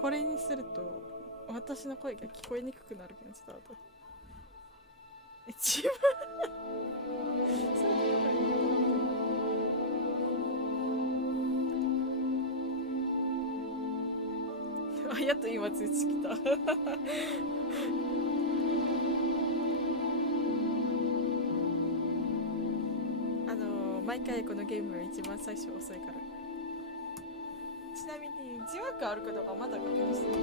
これにすると私の声が聞こえにくくなるけど、ちょっと一番あ、やっと今通知来た毎回このゲームが一番最初遅いから。ちなみに字幕あるかどうかまだ確認してない。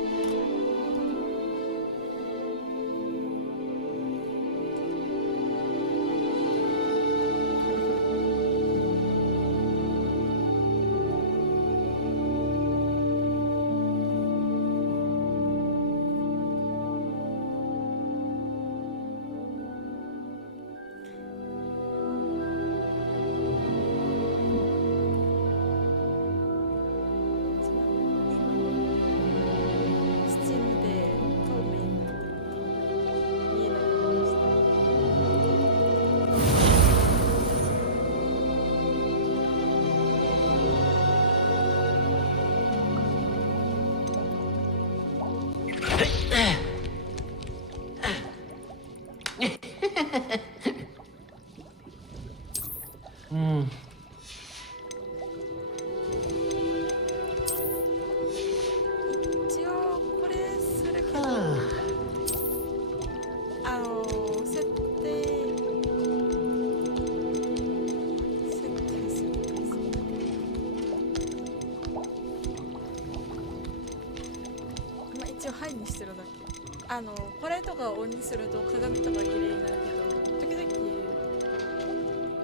これとかをオンにすると鏡とか綺麗になるけど、時々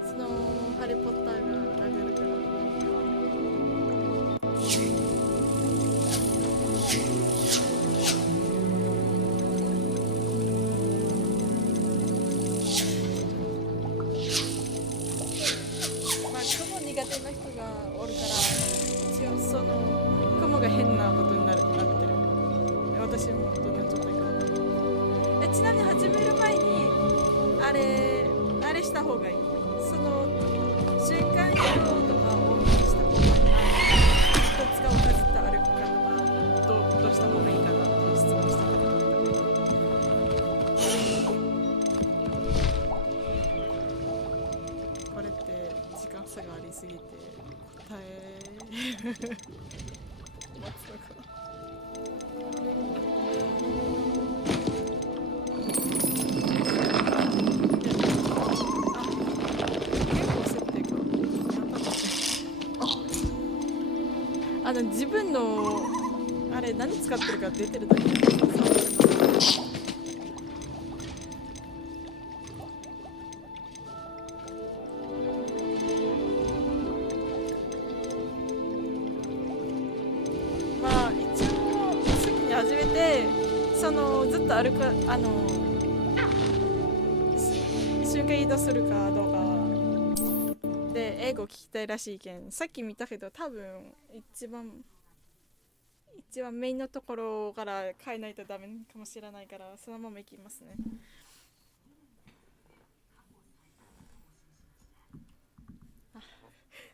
そのハリーポッターが流れるから。まあ雲苦手な人がおるから、一応その雲が変なことになってる。私もどんな状態か。ちなみに始める前にあれした方がいい。その瞬間移動とかをした方がいい。どっちかをかじって歩くかとかどうした方がいいかなっていう質問したかった。これって時間差がありすぎて答え待つのか。自分のあれ何使ってるか出てるだけでまあ一応先に始めてそのずっと歩く瞬間移動するかどうかで英語聞きたいらしいけん、さっき見たけど多分一番メインのところから変えないとダメかもしれないから、そのまま行きますね。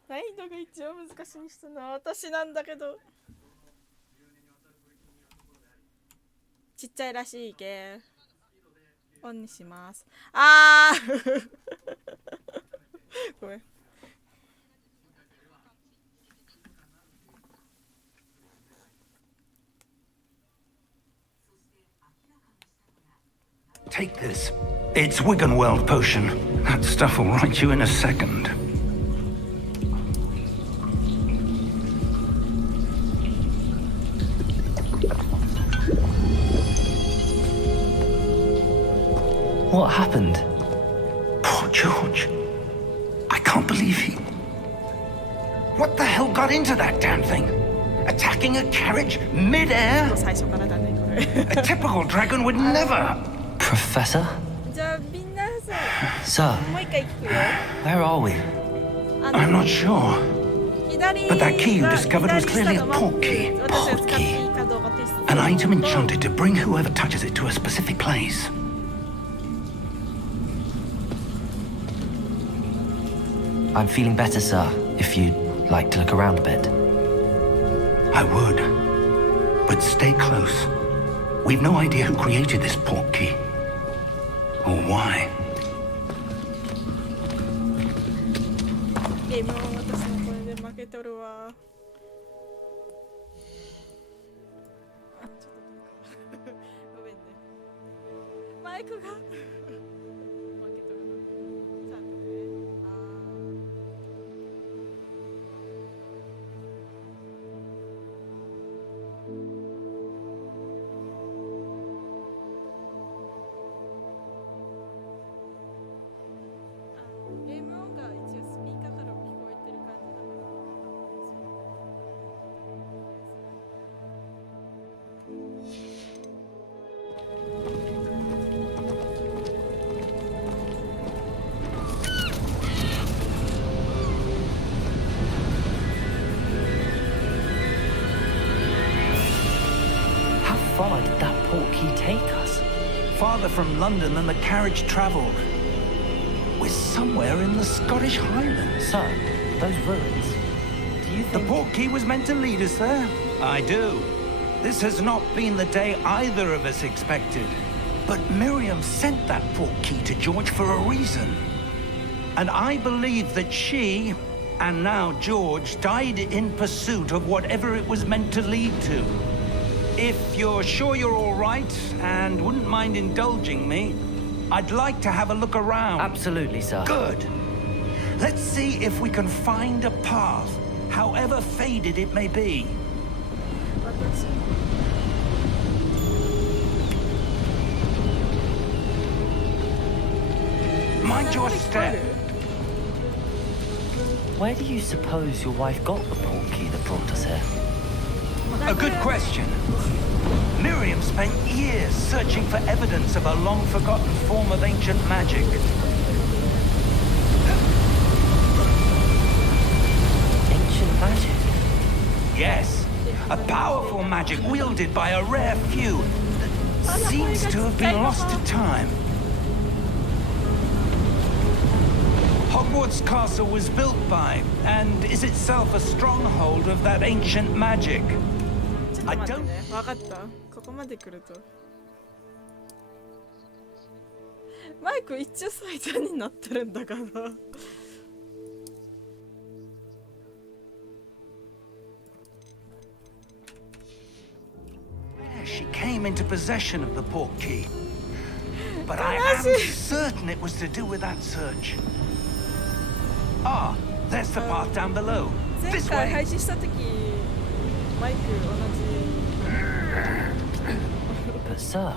難易度が一番難しいにしたのは私なんだけど、ちっちゃいらしいけオンにします。ごめん。Take this. It's Wiggenweld potion. That stuff will right you in a second. What happened? Poor George. I can't believe he... What the hell got into that damn thing? Attacking a carriage mid-air? A typical dragon would never... Professor? Sir, where are we? I'm not sure. But that key you discovered was clearly a port key. Port key. An item enchanted to bring whoever touches it to a specific place. I'm feeling better, sir, if you'd like to look around a bit. I would. But stay close. We've no idea who created this portkey. Or why. ゲームは私の声で負けとるわ。あ、ちょっとごめんね。マイクが負けとるな。ちゃんとね。ゲーム音が一応スピーカーからも聞こえてる感じだからHow far did that portkey take us? Farther from London than the carriage travelled. We're somewhere in the Scottish Highlands. Sir, those ruins. Do you The think... portkey was meant to lead us there? I do. This has not been the day either of us expected. But Miriam sent that portkey to George for a reason. And I believe that she, and now George, died in pursuit of whatever it was meant to lead to. If you're sure you're all right and wouldn't mind indulging me, I'd like to have a look around. Absolutely, sir. Good. Let's see if we can find a path, however faded it may be. 私 Mind your step. Where do you suppose your wife got the portkey that brought us here? A good question. Miriam spent years searching for evidence of a long-forgotten form of ancient magic. Ancient magic? Yes, a powerful magic wielded by a rare few that seems to have been lost to time. Hogwarts Castle was built by, and is itself a stronghold of that ancient magic. ちょっと待ってね。わかった。ここまで来ると。マイク一応最短になってるんだから。She came into possession of the portkey. But I am certain it was to do with that search. Ah, there's the path down below. 前 This 回 way. 配信した時マイク同じ。 But sir,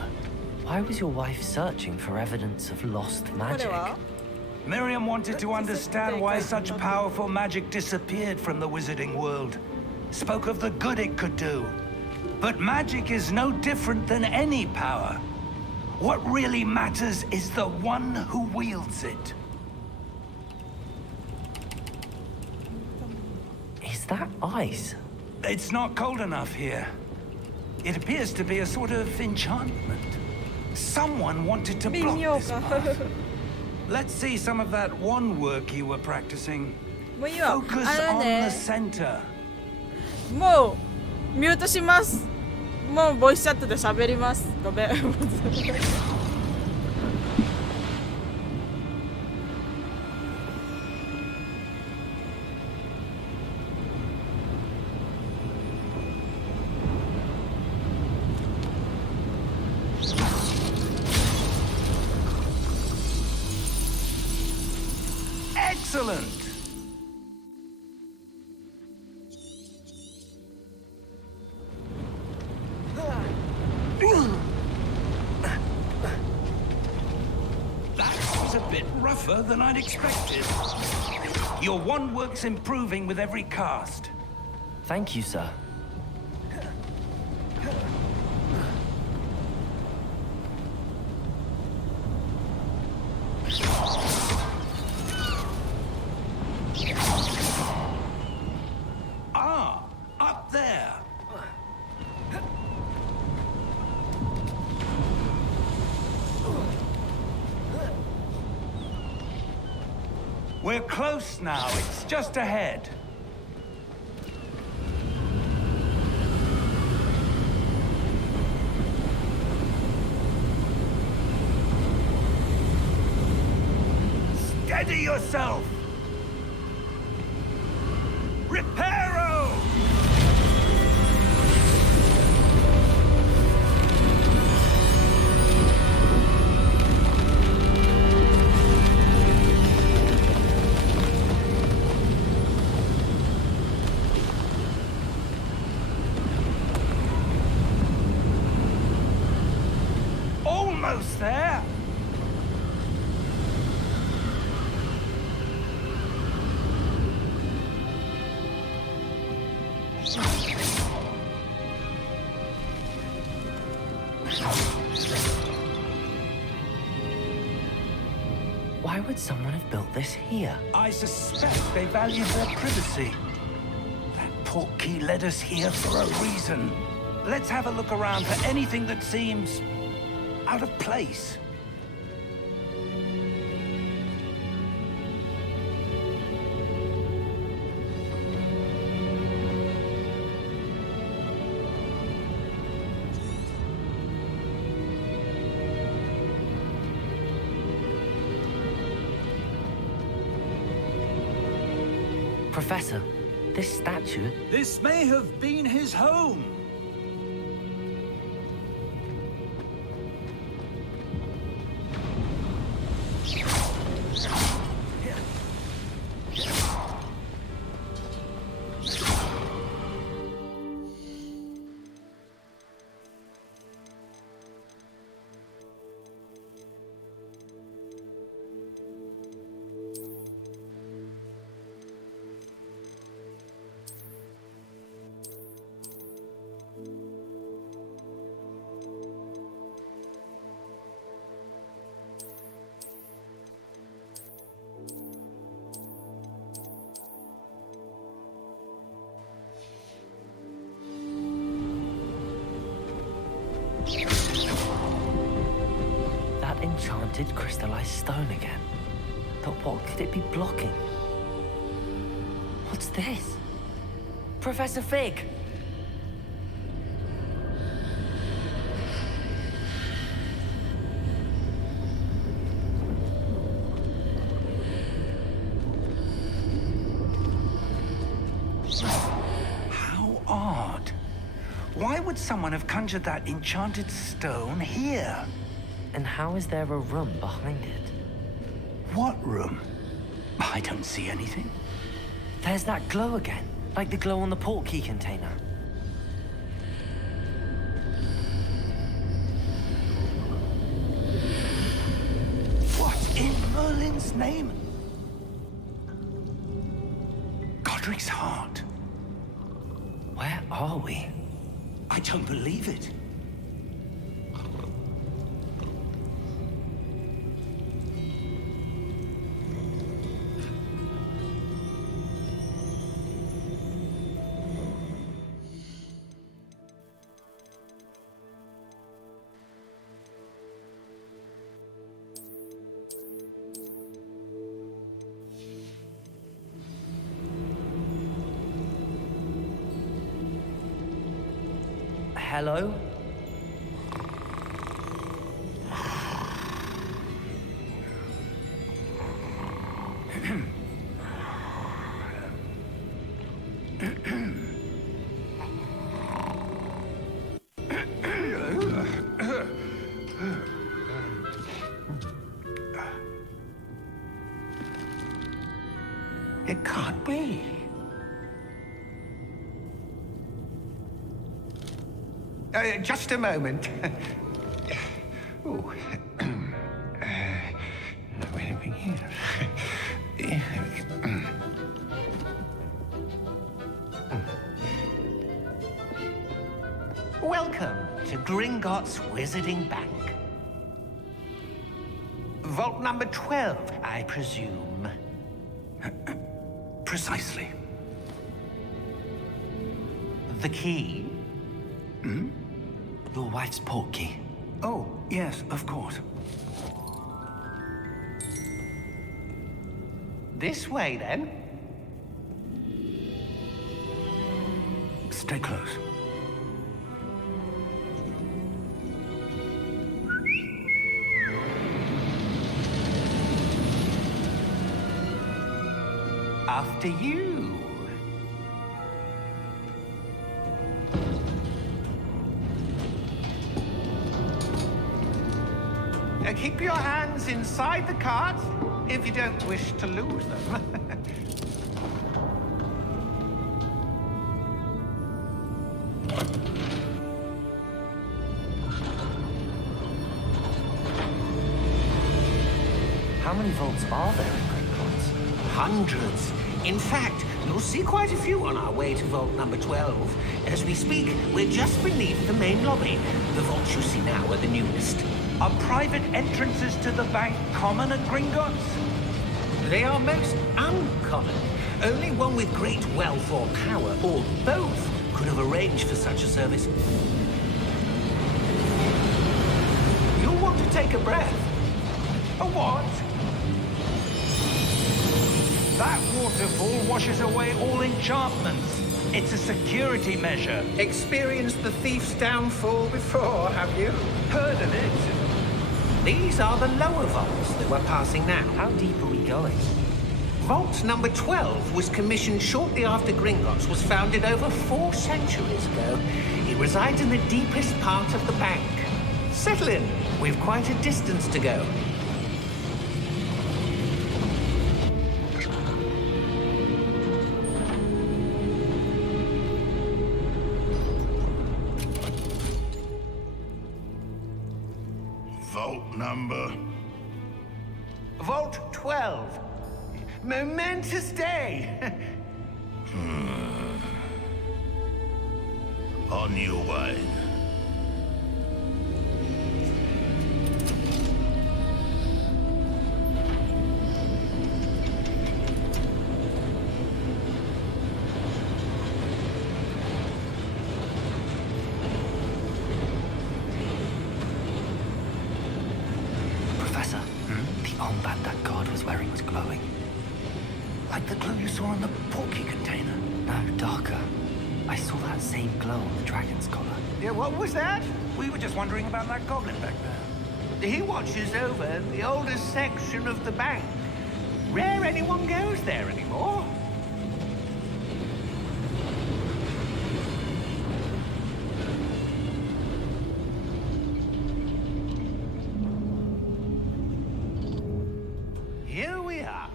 why was your wife searching for evidence of lost これ magic? は Miriam wanted to understand why such powerful magic disappeared from the wizarding world. Spoke of the good it could do. But magic is no different than any power. What really matters is the one who wields it. Is that ice? It's not cold enough here. It appears to be a sort of enchantment. Someone wanted to 微 block 妙 this か。 path. Let's see some of that one work you were practicing. もういいわ。 Focus あの on ね the、center. もうミュートします。もうボイスチャットで喋ります。ごめん。Excellent! That was a bit rougher than I'd expected. Your wand work's improving with every cast. Thank you, sir. Ah, up there. We're close now. It's just ahead. Steady yourself! Reparo! Almost there! Why would someone have built this here? I suspect they valued their privacy. That portkey led us here for a reason. Let's have a look around for anything that seems out of place. Professor, this statue... This may have been his home. That enchanted crystallized stone again. But what could it be blocking? What's this? Professor Fig! How odd. Why would someone have conjured that enchanted stone here? And how is there a room behind it? What room? I don't see anything. There's that glow again, like the glow on the portkey container. What in Merlin's name? Godric's heart. Where are we? I don't believe it. Hello? It can't be. Just a moment. Oh. Wait a minute. Welcome to Gringotts Wizarding Bank. Vault number 12, I presume. Precisely. The key? Hmm? Your wife's portkey. Oh, yes, of course. This way, then. Stay close. after you. Keep your hands inside the cart if you don't wish to lose them. How many vaults are there in Gringotts? Hundreds. In fact, you'll see quite a few on our way to vault number 12. As we speak, we're just beneath the main lobby. The vaults you see now are the newest. Are private entrances to the bank common at Gringotts? They are most uncommon. Only one with great wealth or power, or both, could have arranged for such a service. You'll want to take a breath. A what? That waterfall washes away all enchantments. It's a security measure. Experienced the thief's downfall before, have you? Heard of it? These are the lower vaults that we're passing now. How deep are we going? Vault number 12 was commissioned shortly after Gringotts was founded over 4 centuries ago. It resides in the deepest part of the bank. Settle in. We've quite a distance to go. Vault number? Vault 12. Momentous day. On your way. Professor, the armband that guard was wearing was glowing. Like the glow you saw on the porky container. No, darker. I saw that same glow on the dragon's collar. Yeah, what was that? We were just wondering about that goblin back there. He watches over the oldest section of the bank. Rare anyone goes there anymore. Here we are.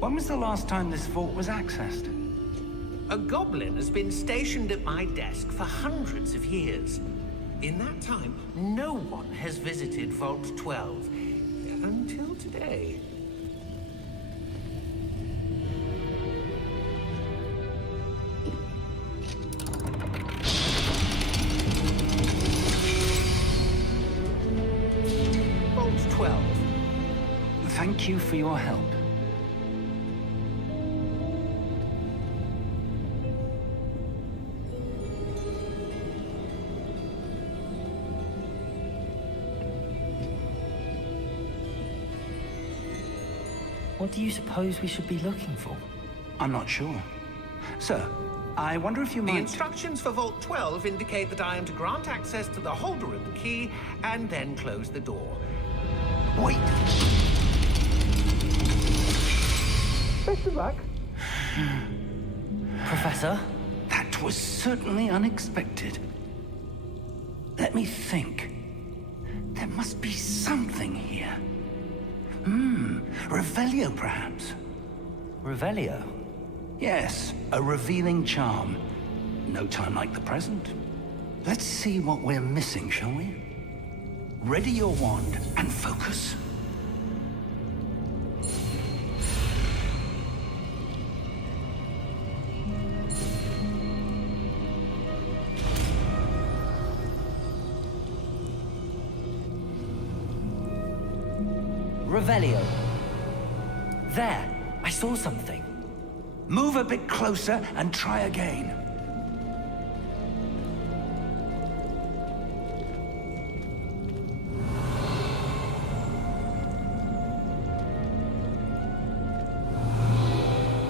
When was the last time this vault was accessed? A goblin has been stationed at my desk for hundreds of years. In that time, no one has visited Vault 12. Until today. Vault 12. Thank you for your help. What do you suppose we should be looking for? I'm not sure. Sir, I wonder if you The might... instructions for Vault 12 indicate that I am to grant access to the holder of the key and then close the door. Wait! Best of luck. Professor? That was certainly unexpected. Let me think. There must be something here. Revelio, perhaps? Revelio? Yes, a revealing charm. No time like the present. Let's see what we're missing, shall we? Ready your wand and focus. Revelio. There, I saw something. Move a bit closer and try again.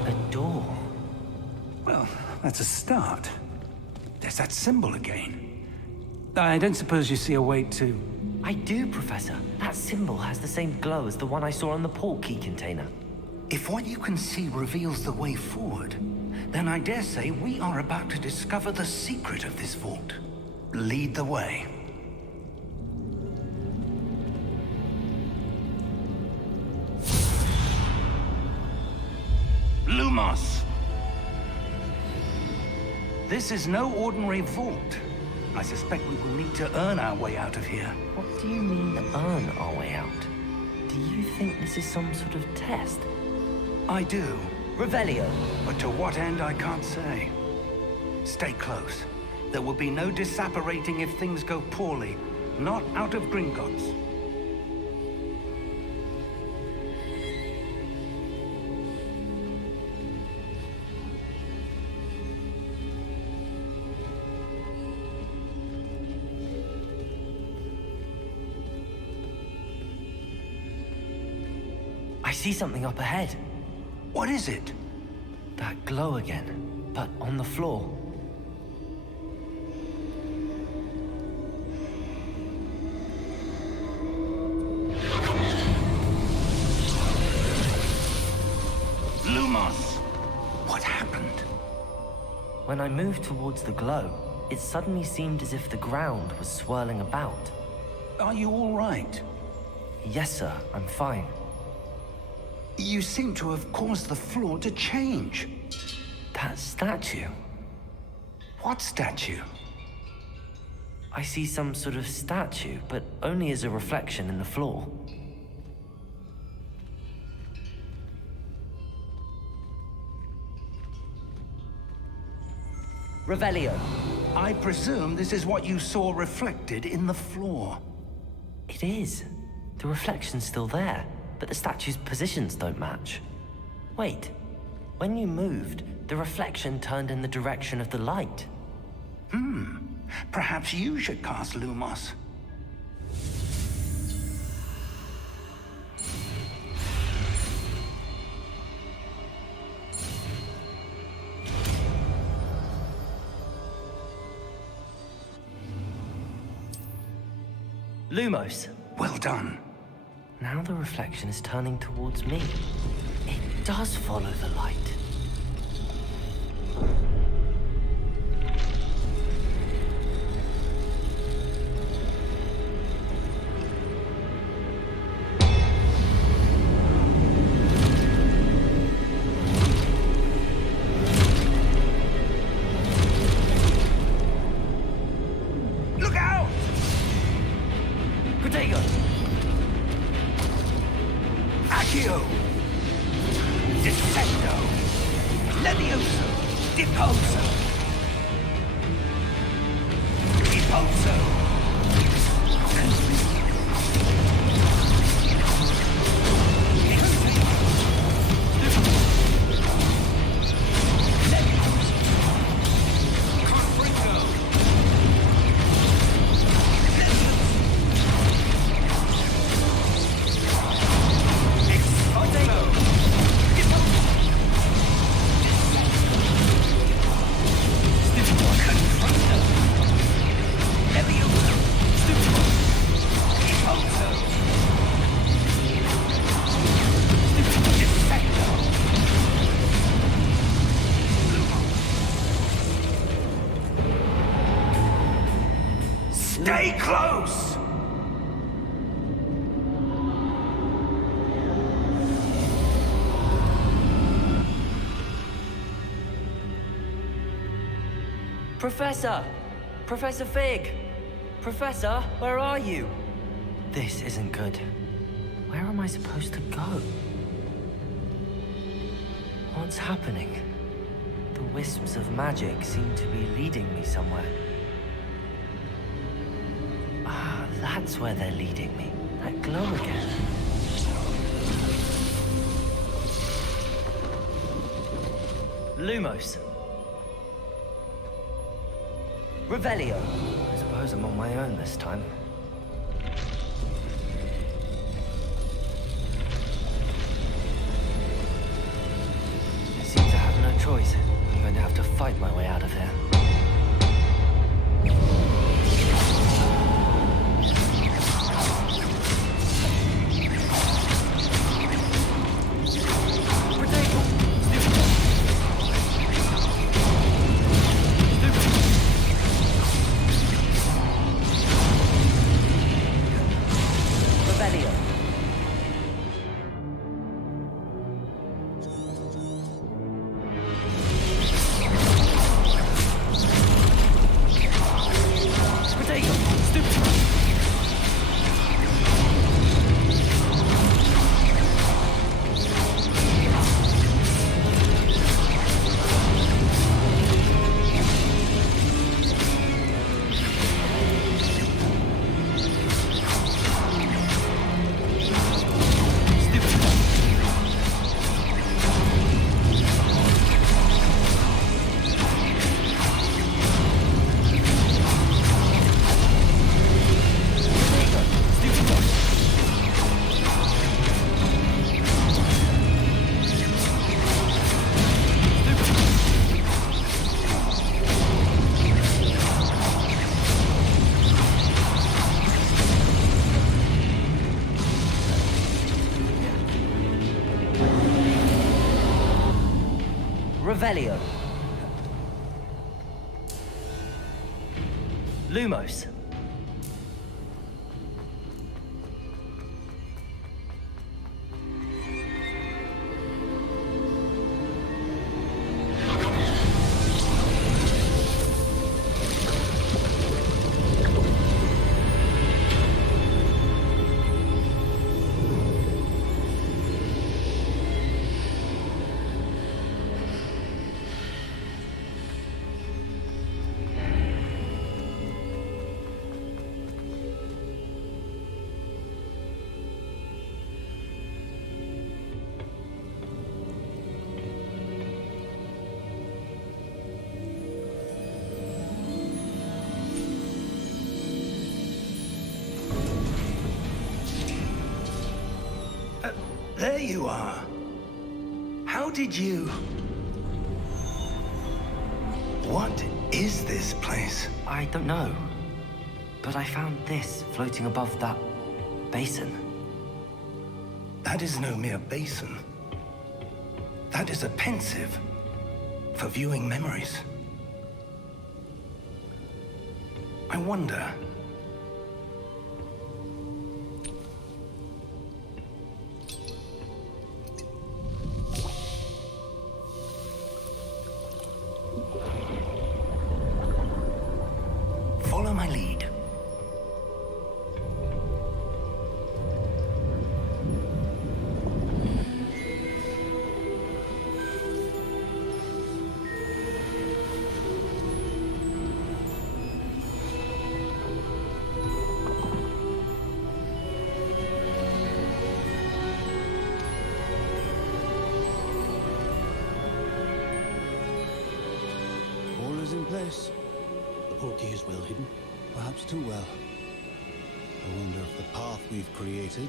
A door. Well, that's a start. There's that symbol again. I don't suppose you see a way to... I do, Professor. That symbol has the same glow as the one I saw on the port key container. If what you can see reveals the way forward, then I dare say we are about to discover the secret of this vault. Lead the way. Lumos! This is no ordinary vault. I suspect we will need to earn our way out of here. What do you mean, earn our way out? Do you think this is some sort of test? I do, Revelio. but to what end I can't say. Stay close. There will be no disapparating if things go poorly. Not out of Gringotts. I see something up ahead. What is it? That glow again, but on the floor. Lumos! What happened? When I moved towards the glow, it suddenly seemed as if the ground was swirling about. Are you all right? Yes, sir, I'm fine. You seem to have caused the floor to change. That statue. What statue? I see some sort of statue, but only as a reflection in the floor. Revelio. I presume this is what you saw reflected in the floor. It is. The reflection's still there, but the statue's positions don't match. Wait, when you moved, the reflection turned in the direction of the light. Perhaps you should cast Lumos. Lumos. Well done. Now the reflection is turning towards me. It does follow the light. Look out! Protego! Accio! Dissecto! Levioso! Deposo! Deposo! Stay close! Professor! Professor Fig! Professor, where are you? This isn't good. Where am I supposed to go? What's happening? The wisps of magic seem to be leading me somewhere. Ah, that's where they're leading me. That glow again. Lumos. Revelio. I suppose I'm on my own this time. I seem to have no choice. I'm going to have to fight my way out of here. Revelio. Lumos. There you are. How did you... What is this place? I don't know. But I found this floating above that basin. That is no mere basin. That is a pensive for viewing memories. I wonder... Follow my lead. All is in place. The portkey is well hidden. Perhaps too well. I wonder if the path we've created...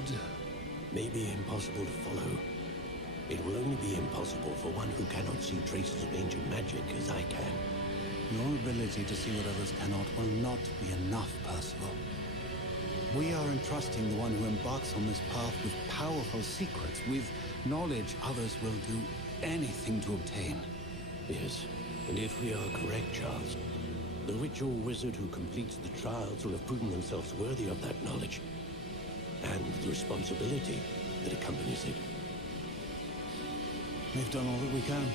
May be impossible to follow. It will only be impossible for one who cannot see traces of ancient magic as I can. Your ability to see what others cannot will not be enough, Percival. We are entrusting the one who embarks on this path with powerful secrets, with knowledge others will do anything to obtain. Yes, and if we are correct, Charles, the ritual wizard who completes the trials will have proven themselves worthy of that knowledge. And the responsibility that accompanies it. We've done all that we can.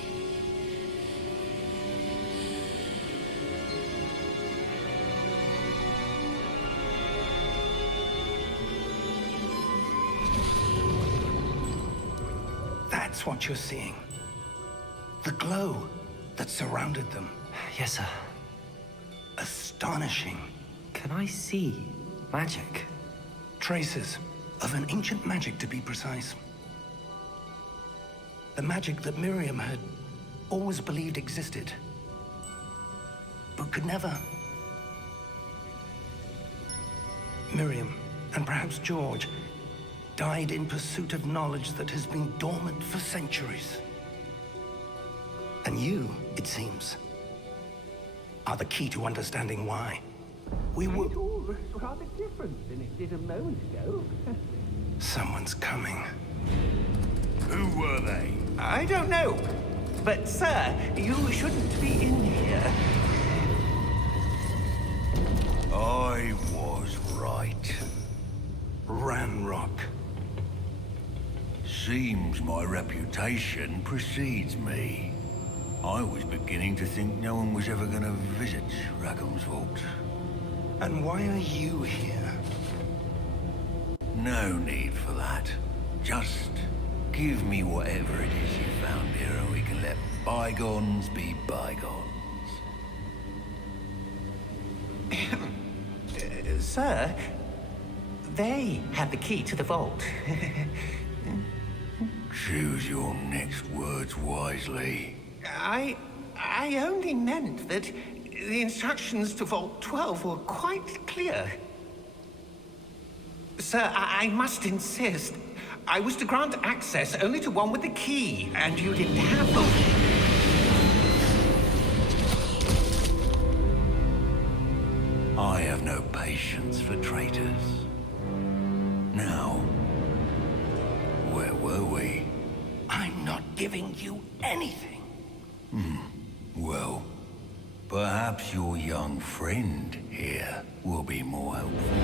That's what you're seeing. The glow that surrounded them. Yes, sir. Astonishing. Can I see magic? Traces of an ancient magic, to be precise. The magic that Miriam had always believed existed, but could never. Miriam, and perhaps George, died in pursuit of knowledge that has been dormant for centuries. And you, it seems, are the key to understanding why. We were... It all looks rather different than it did a moment ago. Someone's coming. Who were they? I don't know. But, sir, you shouldn't be in here. I was right. Ranrock. Seems my reputation precedes me. I was beginning to think no one was ever gonna visit Rackham's vault. And why are you here? No need for that. Just give me whatever it is you found here and we can let bygones be bygones. Sir, they had the key to the vault. Choose your next words wisely. I only meant that the instructions to Vault 12 were quite clear. Sir, I must insist. I was to grant access only to one with the key, and you didn't have them. I have no patience for traitors. Now, where were we? giving you anything. Well, perhaps your young friend here will be more helpful.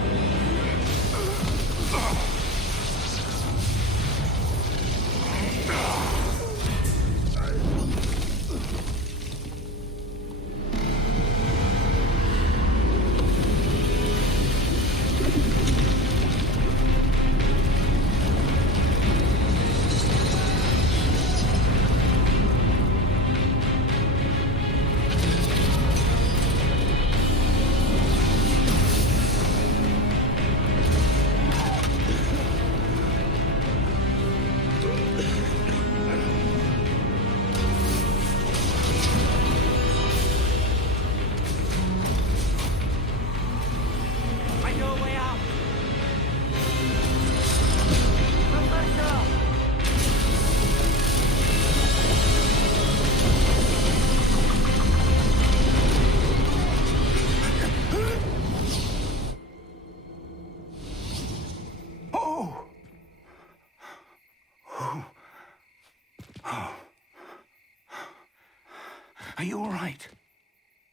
Are you all right?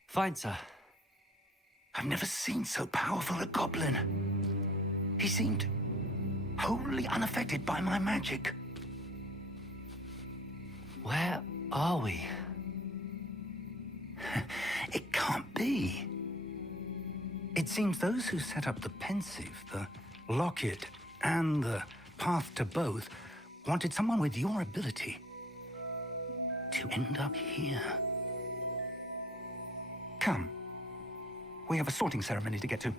Fine, sir. I've never seen so powerful a goblin. He seemed wholly unaffected by my magic. Where are we? It can't be. It seems those who set up the pensive, the locket, and the path to both wanted someone with your ability to end up here. Come. We have a sorting ceremony to get to.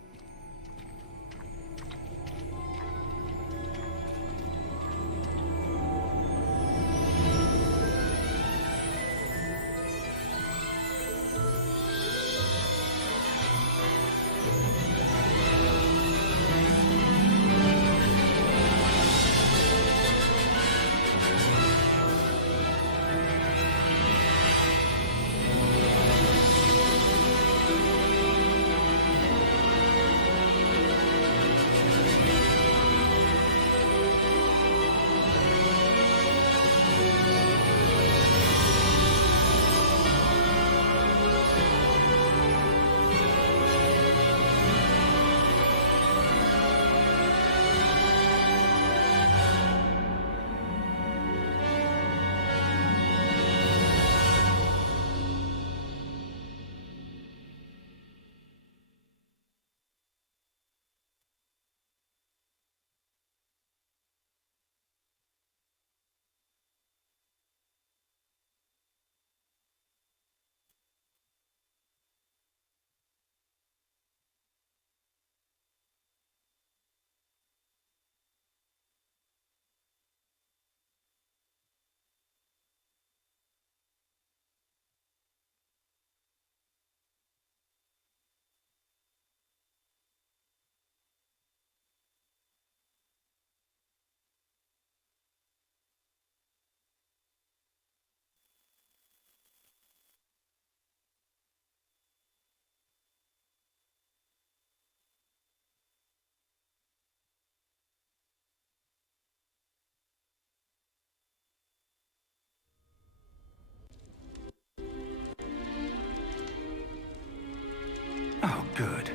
Oh, good.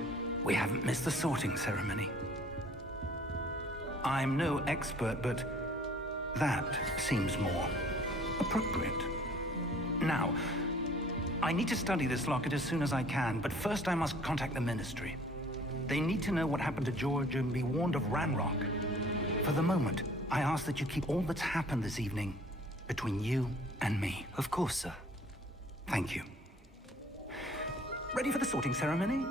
We haven't missed the sorting ceremony. I'm no expert, but that seems more appropriate. Now, I need to study this locket as soon as I can, but first I must contact the Ministry. They need to know what happened to George and be warned of Ranrock. For the moment, I ask that you keep all that's happened this evening between you and me. Of course, sir. Thank you. Ready for the sorting ceremony?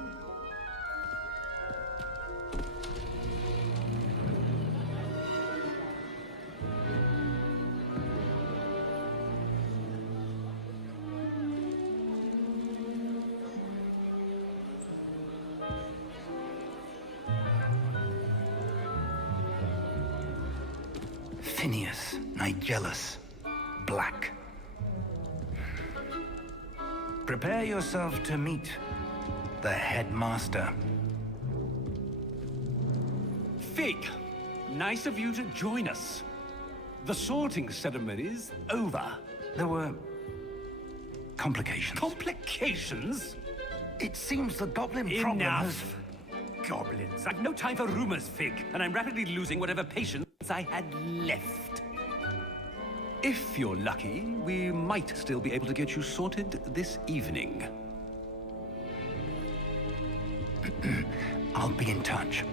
Phineas, Nigellus, Black. Prepare yourself to meet the headmaster. Fig, nice of you to join us. The sorting ceremony's over. There were complications. Complications? It seems the goblin problem has... Enough! Goblins. I've no time for rumors, Fig, and I'm rapidly losing whatever patience I had left. If you're lucky, we might still be able to get you sorted this evening. I'll be in touch.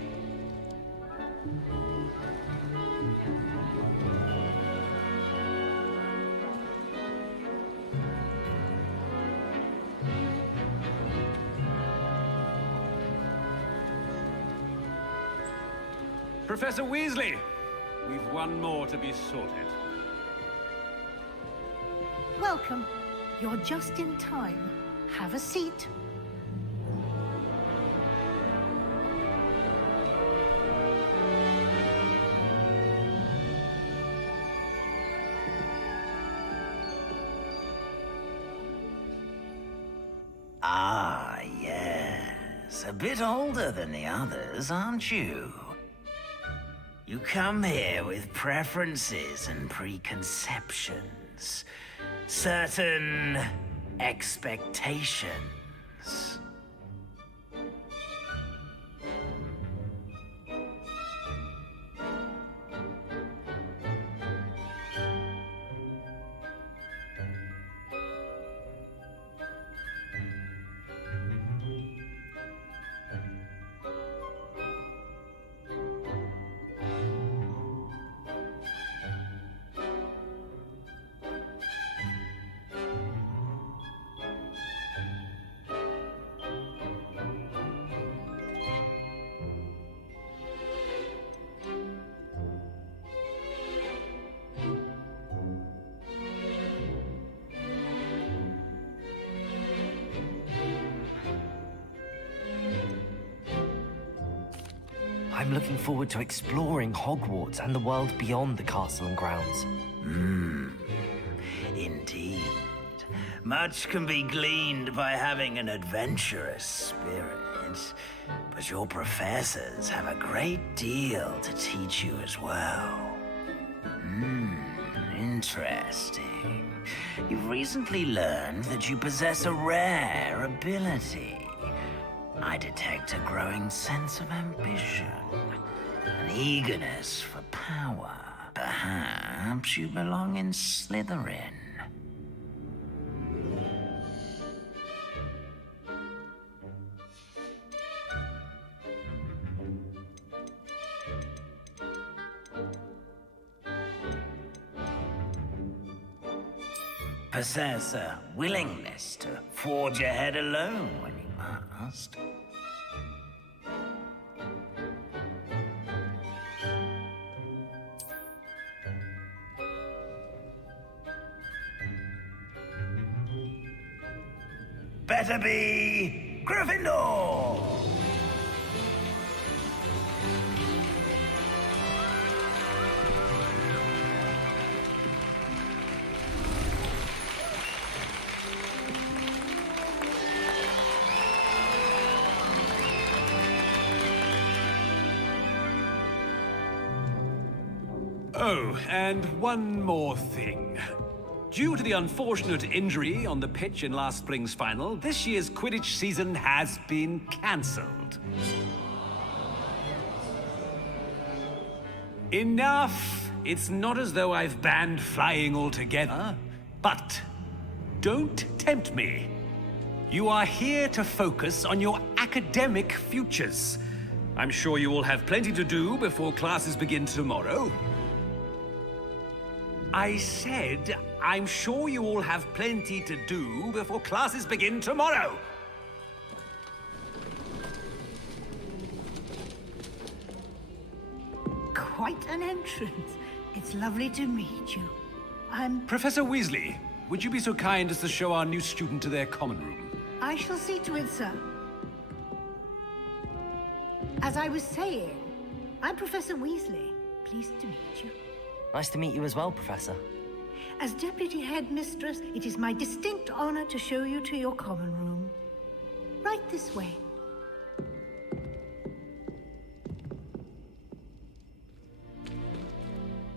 Professor Weasley, we've one more to be sorted. Welcome. You're just in time. Have a seat. Ah, yes. A bit older than the others, aren't you? You come here with preferences and preconceptions. Certain expectations. I'm looking forward to exploring Hogwarts and the world beyond the castle and grounds. Indeed. Much can be gleaned by having an adventurous spirit, but your professors have a great deal to teach you as well. Interesting. You've recently learned that you possess a rare ability. I detect a growing sense of ambition, an eagerness for power. Perhaps you belong in Slytherin. Possess a willingness to forge ahead alone when you must. Better be Gryffindor! Oh, and one more thing. Due to the unfortunate injury on the pitch in last spring's final, this year's Quidditch season has been cancelled. Enough! It's not as though I've banned flying altogether, but don't tempt me. You are here to focus on your academic futures. I'm sure you will have plenty to do before classes begin tomorrow. I said, I'm sure you all have plenty to do before classes begin tomorrow. Quite an entrance. It's lovely to meet you. I'm... Professor Weasley, would you be so kind as to show our new student to their common room? I shall see to it, sir. As I was saying, I'm Professor Weasley. Pleased to meet you. Nice to meet you as well, Professor. As Deputy Headmistress, it is my distinct honor to show you to your common room. Right this way.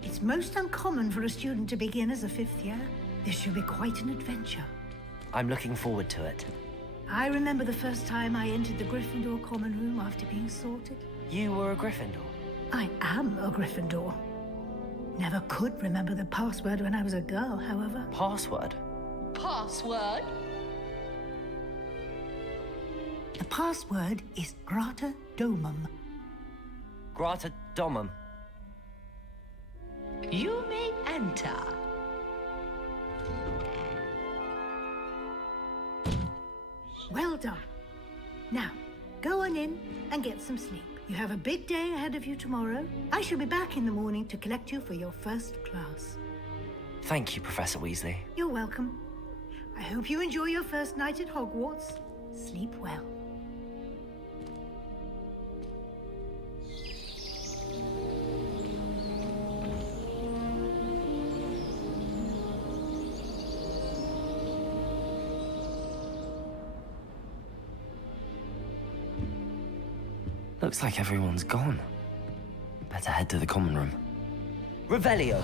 It's most uncommon for a student to begin as a 5th year. This should be quite an adventure. I'm looking forward to it. I remember the first time I entered the Gryffindor common room after being sorted. You were a Gryffindor? I am a Gryffindor. Never could remember the password when I was a girl, however. Password? Password? The password is Grata Domum. Grata Domum. You may enter. Well done. Now, go on in and get some sleep. You have a big day ahead of you tomorrow. I shall be back in the morning to collect you for your first class. Thank you, Professor Weasley. You're welcome. I hope you enjoy your first night at Hogwarts. Sleep well. Looks like everyone's gone. Better head to the common room. Revelio!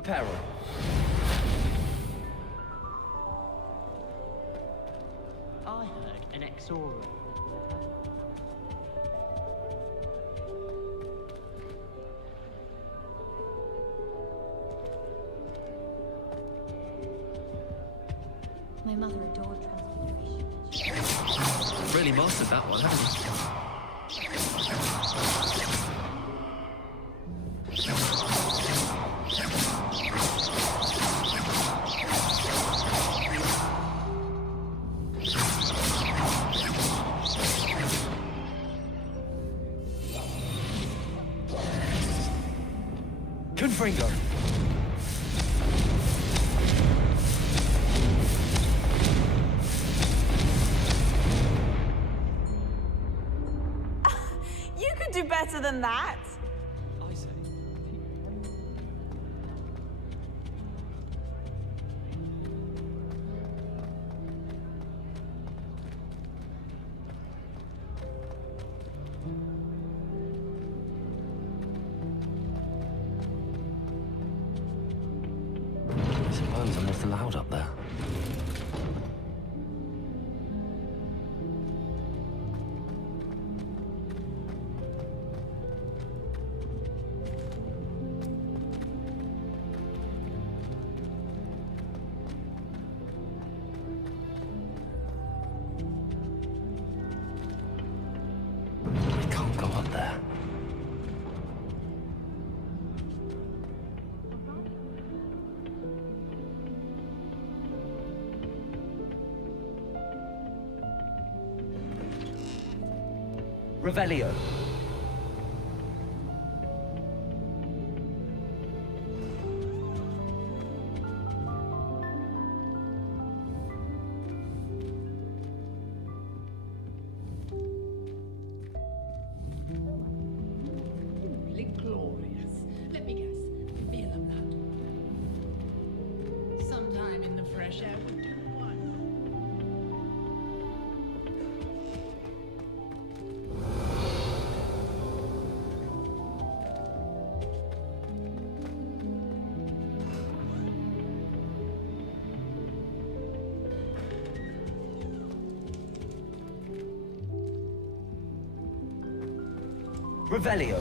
Repair room. I heard an exorum. My mother adored transfiguration. Really mastered that one, haven't you? Confringo. You could do better than that. I say. I suppose I'm not allowed up there. I can't go up there. Revelio. Glorious. Let me guess. Feel of that. Sometime in the fresh air would do one. Revelio.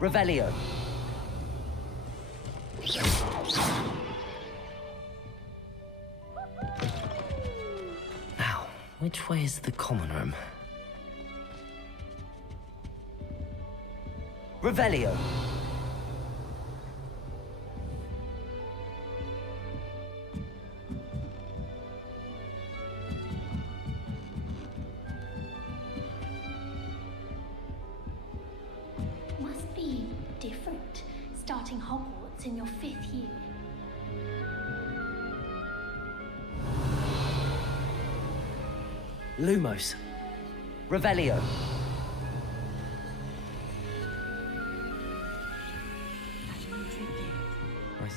Revelio. Which way is the common room? Revelio! Must be different, starting Hogwarts in your 5th year. Lumos. Revelio.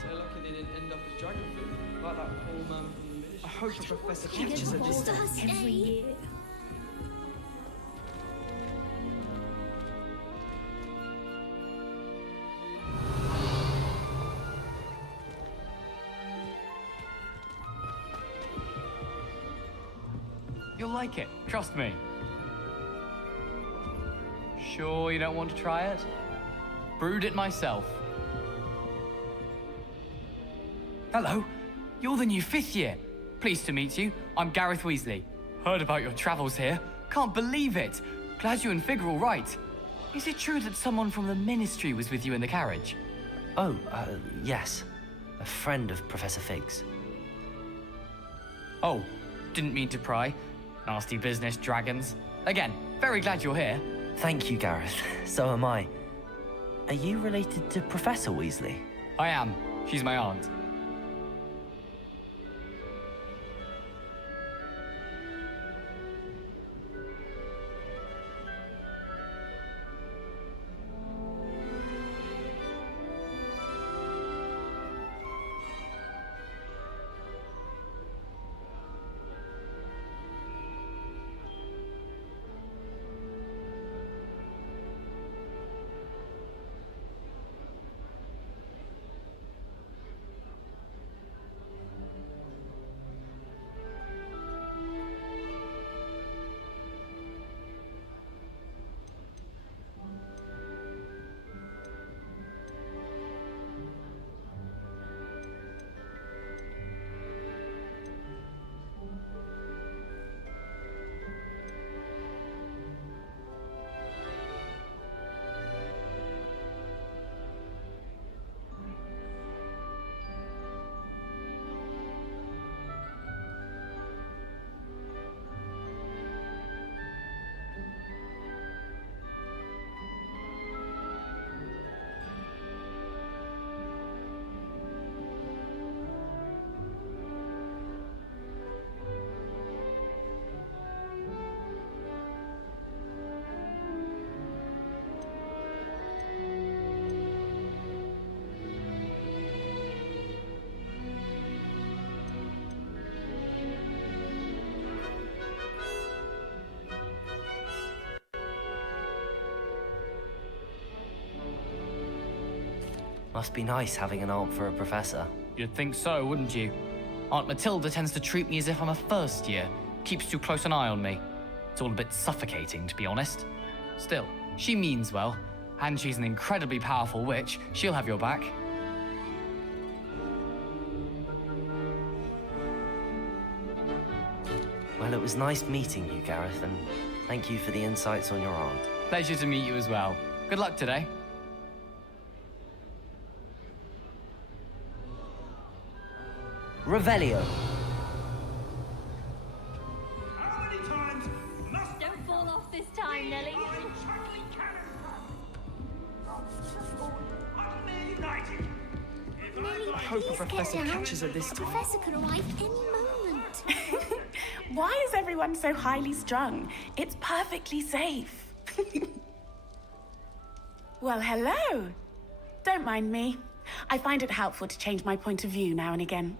They're lucky they didn't end up as dragon food, like that poor man from the ministry. I hope a professor catches it this time. Every year. You'll like it, trust me. Sure you don't want to try it? Brewed it myself. Hello, you're the new 5th year. Pleased to meet you. I'm Gareth Weasley. Heard about your travels here. Can't believe it. Glad you and Fig are all right. Is it true that someone from the Ministry was with you in the carriage? Oh, yes. A friend of Professor Fig's. Oh, didn't mean to pry. Nasty business, dragons. Again, very glad you're here. Thank you, Gareth. So am I. Are you related to Professor Weasley? I am. She's my aunt. Must be nice having an aunt for a professor. You'd think so, wouldn't you? Aunt Matilda tends to treat me as if I'm a first year. Keeps too close an eye on me. It's all a bit suffocating, to be honest. Still, she means well, and she's an incredibly powerful witch. She'll have your back. Well, it was nice meeting you, Gareth, and thank you for the insights on your aunt. Pleasure to meet you as well. Good luck today. Revelio. How many times must Don't fall off this time, Nelly. united? I hope a professor catches it this The time. professor could arrive any moment. Why is everyone so highly strung? It's perfectly safe. Well, hello. Don't mind me. I find it helpful to change my point of view now and again.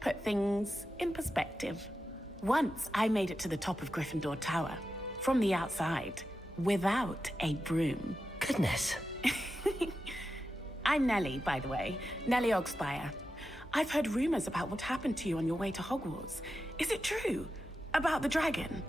Put things in perspective. Once I made it to the top of Gryffindor Tower, from the outside, without a broom. Goodness. I'm Nellie, by the way. Nellie Ogspire. I've heard rumors about what happened to you on your way to Hogwarts. Is it true? About the dragon?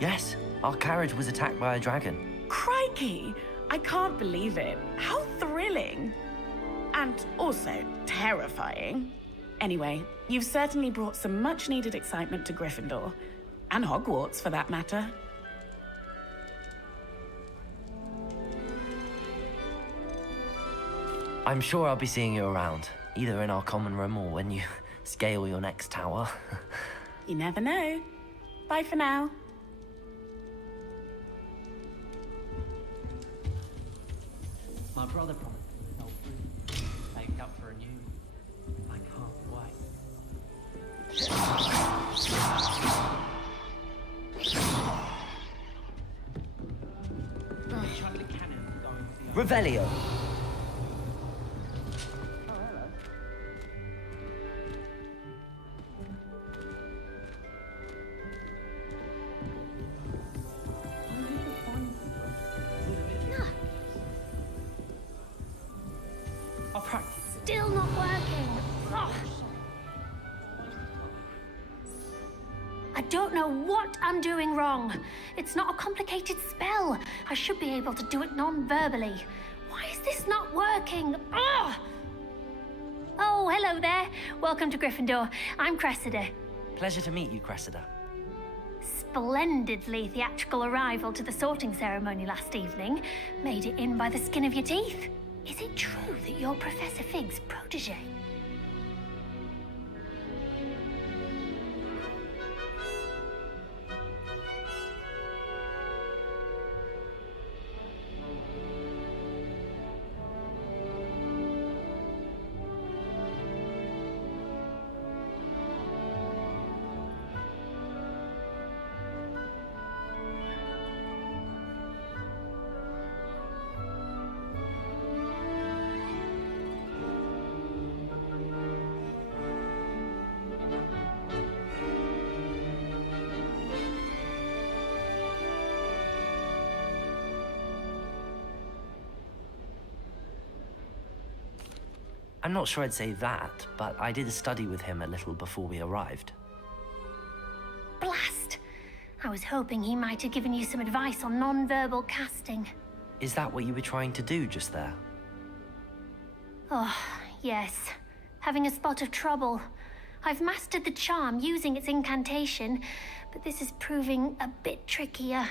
Yes, our carriage was attacked by a dragon. Crikey! I can't believe it. How thrilling! And also terrifying. Anyway, you've certainly brought some much-needed excitement to Gryffindor. And Hogwarts, for that matter. I'm sure I'll be seeing you around, either in our common room or when you scale your next tower. You never know. Bye for now. My brother promised me fell through. Saved up for a new. I can't wait. Chuck the cannon and go into the Revelio. Still not working. Ugh. I don't know what I'm doing wrong. It's not a complicated spell. I should be able to do it non-verbally. Why is this not working? Ugh. Oh, hello there. Welcome to Gryffindor. I'm Cressida. Pleasure to meet you, Cressida. Splendidly theatrical arrival to the sorting ceremony last evening. Made it in by the skin of your teeth. Is it true that you're Professor Fig's protege? I'm not sure I'd say that, but I did study with him a little before we arrived. Blast! I was hoping he might have given you some advice on non-verbal casting. Is that what you were trying to do just there? Oh, yes. Having a spot of trouble. I've mastered the charm using its incantation, but this is proving a bit trickier.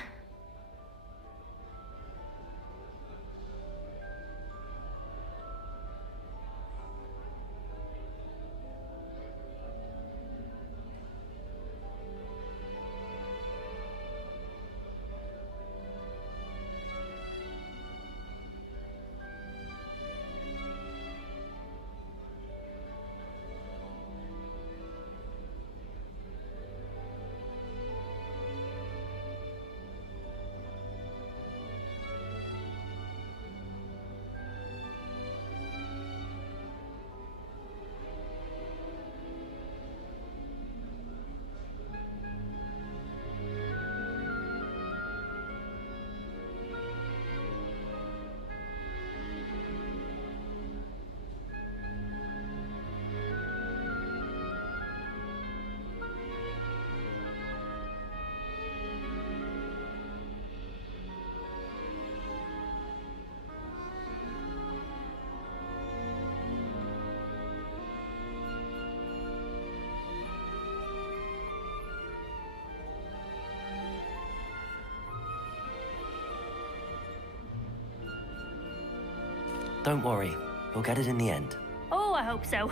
Don't worry, you'll get it in the end. Oh, I hope so.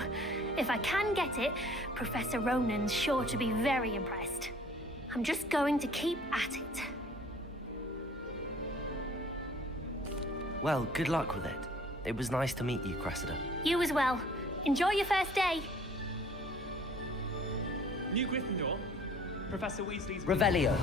If I can get it, Professor Ronan's sure to be very impressed. I'm just going to keep at it. Well, good luck with it. It was nice to meet you, Cressida. You as well. Enjoy your first day. New Gryffindor. Professor Weasley's... Revelio.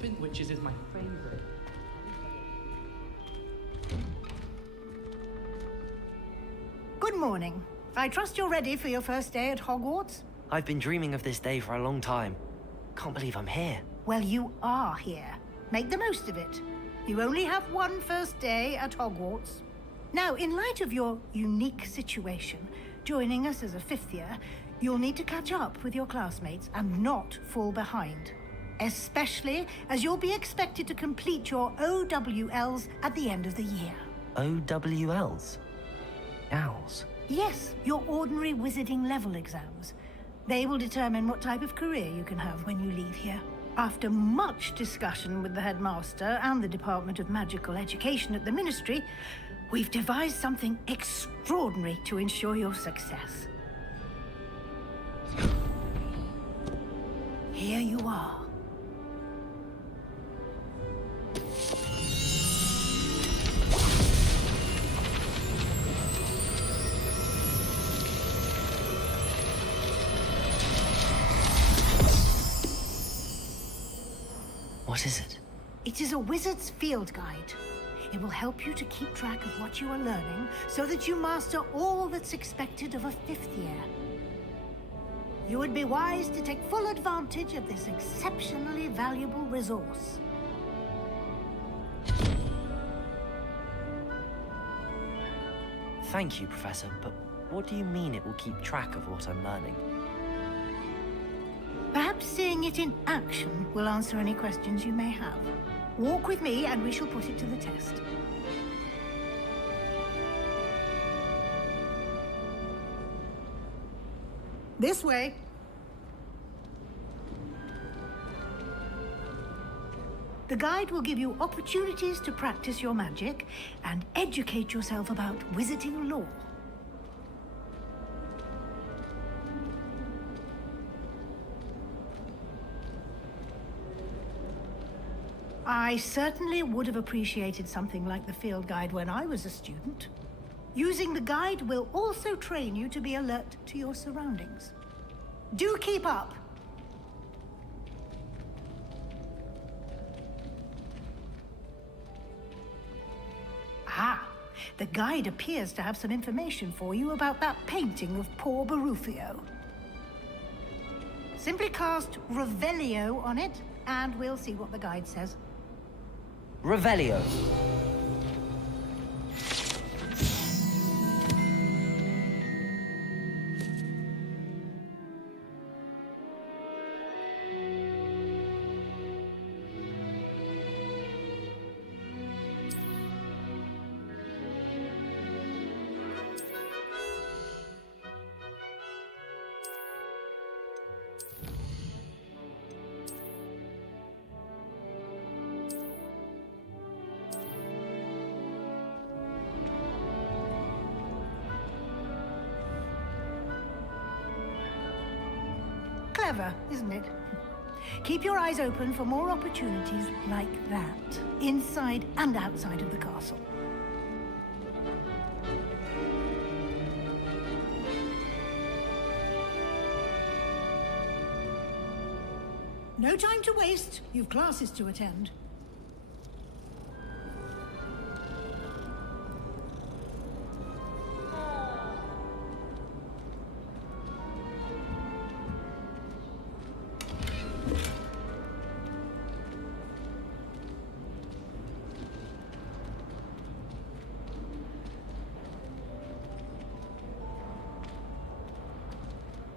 Spin Witches is my favorite. Good morning. I trust you're ready for your first day at Hogwarts? I've been dreaming of this day for a long time. Can't believe I'm here. Well, you are here. Make the most of it. You only have one first day at Hogwarts. Now, in light of your unique situation, joining us as a fifth year, you'll need to catch up with your classmates and not fall behind. Especially as you'll be expected to complete your OWLs at the end of the year. OWLs? Owls? Yes, your ordinary wizarding level exams. They will determine what type of career you can have when you leave here. After much discussion with the headmaster and the Department of Magical Education at the Ministry, we've devised something extraordinary to ensure your success. Here you are. What is it? It is a wizard's field guide. It will help you to keep track of what you are learning so that you master all that's expected of a fifth year. You would be wise to take full advantage of this exceptionally valuable resource. Thank you, Professor, but what do you mean it will keep track of what I'm learning? Perhaps seeing it in action will answer any questions you may have. Walk with me and we shall put it to the test. This way. The guide will give you opportunities to practice your magic and educate yourself about wizarding lore. I certainly would have appreciated something like the field guide when I was a student. Using the guide will also train you to be alert to your surroundings. Do keep up! Ah, the guide appears to have some information for you about that painting of poor Barufio. Simply cast Revelio on it, and we'll see what the guide says. Revelio. Clever, isn't it? Keep your eyes open for more opportunities like that, inside and outside of the castle. No time to waste. You've classes to attend.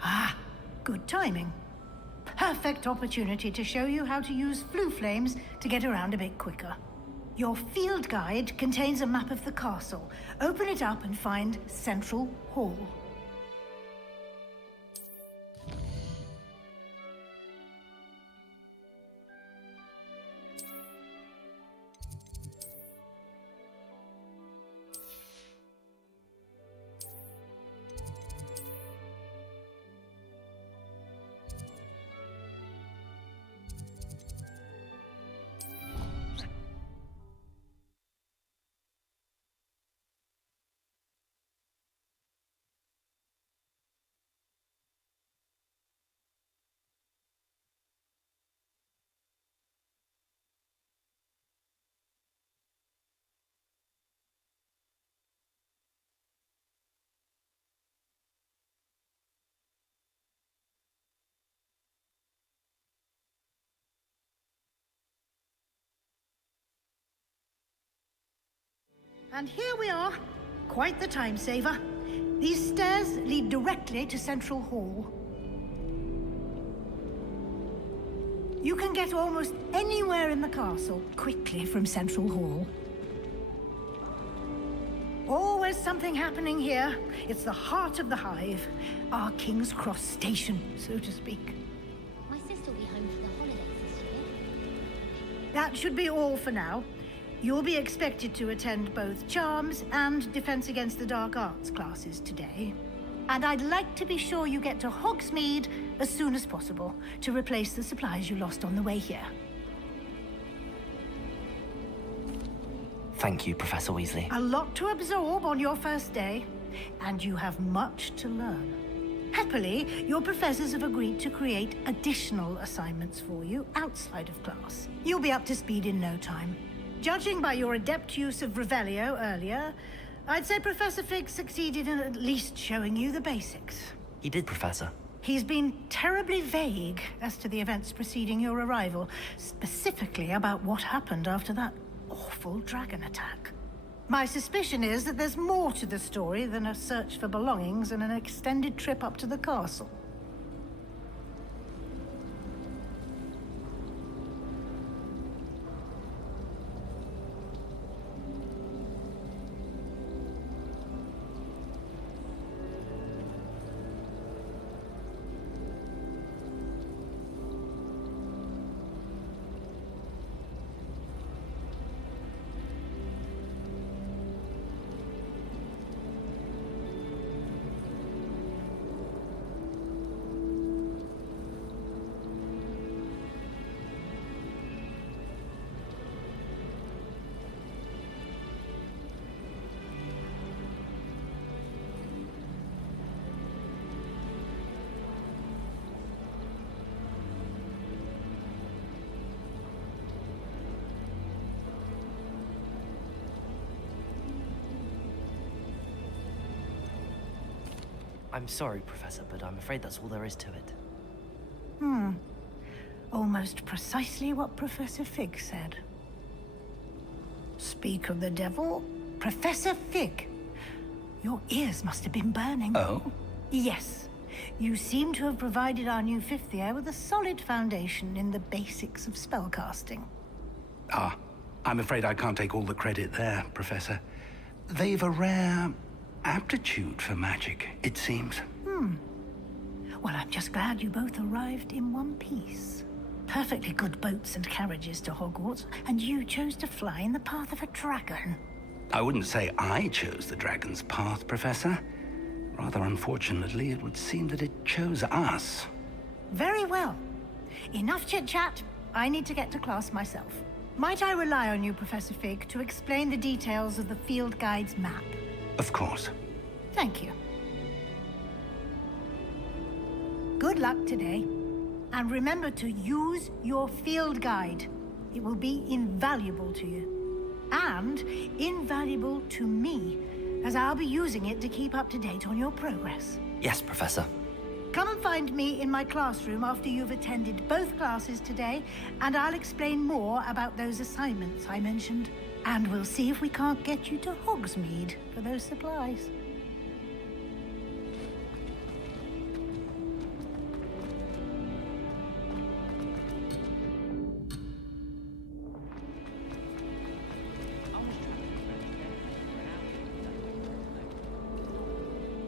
Ah, good timing. Perfect opportunity to show you how to use flue flames to get around a bit quicker. Your field guide contains a map of the castle. Open it up and find Central Hall. And here we are. Quite the time saver. These stairs lead directly to Central Hall. You can get almost anywhere in the castle quickly from Central Hall. Always something happening here. It's the heart of the Hive. Our King's Cross station, so to speak. My sister will be home for the holidays this year. That should be all for now. You'll be expected to attend both Charms and Defense Against the Dark Arts classes today. And I'd like to be sure you get to Hogsmeade as soon as possible to replace the supplies you lost on the way here. Thank you, Professor Weasley. A lot to absorb on your first day, and you have much to learn. Happily, your professors have agreed to create additional assignments for you outside of class. You'll be up to speed in no time. Judging by your adept use of Revelio earlier, I'd say Professor Fig succeeded in at least showing you the basics. He did, Professor. He's been terribly vague as to the events preceding your arrival, specifically about what happened after that awful dragon attack. My suspicion is that there's more to the story than a search for belongings and an extended trip up to the castle. I'm sorry, Professor, but I'm afraid that's all there is to it. Almost precisely what Professor Fig said. Speak of the devil, Professor Fig. Your ears must have been burning. Oh? Yes. You seem to have provided our new fifth year with a solid foundation in the basics of spellcasting. Ah, I'm afraid I can't take all the credit there, Professor. They've a rare aptitude for magic, it seems. Well, I'm just glad you both arrived in one piece. Perfectly good boats and carriages to Hogwarts, and you chose to fly in the path of a dragon. I wouldn't say I chose the dragon's path, Professor. Rather unfortunately, it would seem that it chose us. Very well. Enough chit-chat. I need to get to class myself. Might I rely on you, Professor Fig, to explain the details of the field guide's map? Of course. Thank you. Good luck today. And remember to use your field guide. It will be invaluable to you. And invaluable to me, as I'll be using it to keep up to date on your progress. Yes, Professor. Come and find me in my classroom after you've attended both classes today, and I'll explain more about those assignments I mentioned. And we'll see if we can't get you to Hogsmeade for those supplies.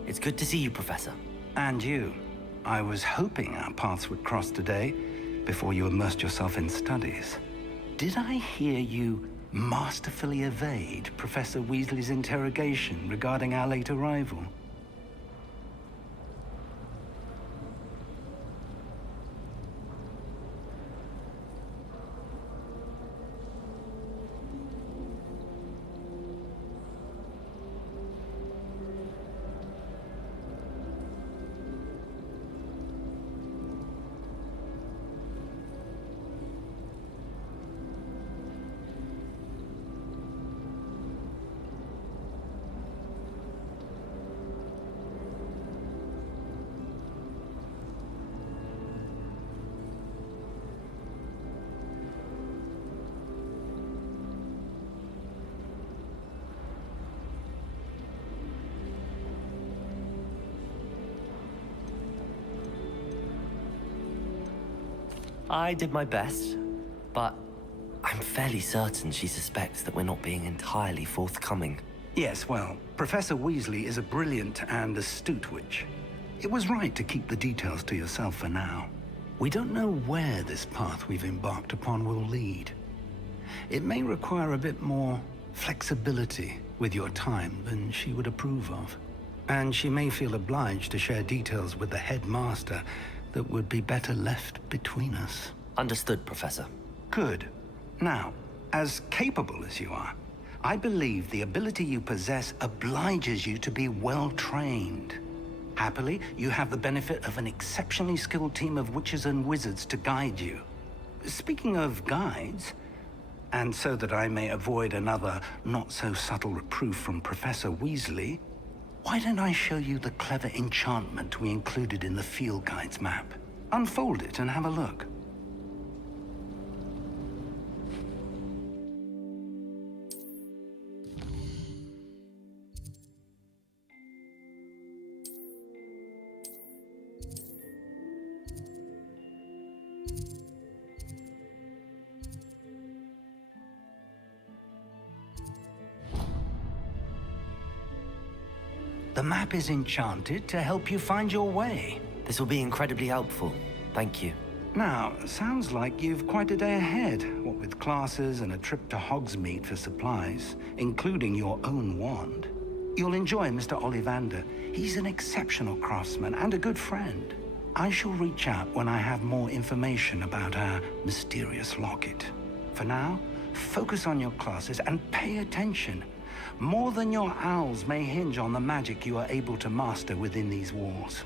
It's good to see you, Professor. And you. I was hoping our paths would cross today, before you immersed yourself in studies. Did I hear you masterfully evade Professor Weasley's interrogation regarding our late arrival? I did my best, but I'm fairly certain she suspects that we're not being entirely forthcoming. Yes, well, Professor Weasley is a brilliant and astute witch. It was right to keep the details to yourself for now. We don't know where this path we've embarked upon will lead. It may require a bit more flexibility with your time than she would approve of. And she may feel obliged to share details with the headmaster that would be better left between us. Understood, Professor. Good. Now, as capable as you are, I believe the ability you possess obliges you to be well-trained. Happily, you have the benefit of an exceptionally skilled team of witches and wizards to guide you. Speaking of guides, and so that I may avoid another not-so-subtle reproof from Professor Weasley, why don't I show you the clever enchantment we included in the field guide's map? Unfold it and have a look. The map is enchanted to help you find your way. This will be incredibly helpful. Thank you. Now, sounds like you've quite a day ahead, what with classes and a trip to Hogsmeade for supplies, including your own wand. You'll enjoy Mr. Ollivander. He's an exceptional craftsman and a good friend. I shall reach out when I have more information about our mysterious locket. For now, focus on your classes and pay attention. More than your owls may hinge on the magic you are able to master within these walls.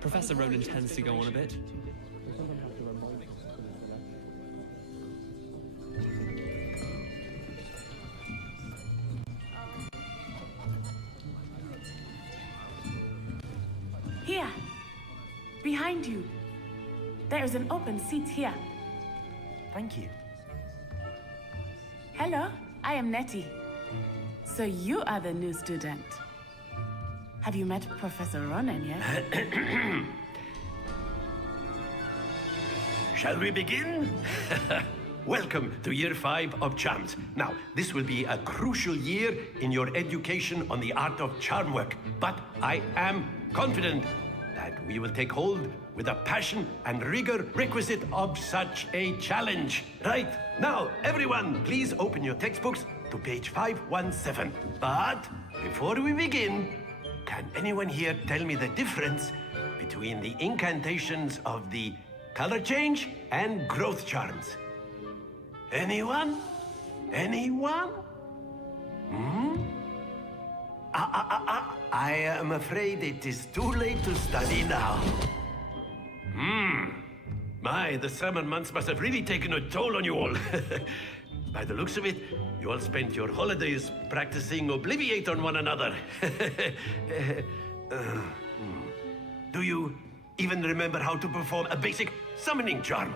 Professor Ronan tends to go on a bit. Here, behind you. There is an open seat here. Thank you. Hello, I am Nettie. So you are the new student. Have you met Professor Ronan yet? Shall we begin? Welcome to Year 5 of Charms. Now, this will be a crucial year in your education on the art of charm work, but I am confident that we will take hold with the passion and rigor requisite of such a challenge. Right, now, everyone, please open your textbooks to page 517. But before we begin, can anyone here tell me the difference between the incantations of the color change and growth charms? Anyone? Anyone? I am afraid it is too late to study now. My, the summer months must have really taken a toll on you all. By the looks of it, you all spent your holidays practicing Obliviate on one another. Do you even remember how to perform a basic summoning charm?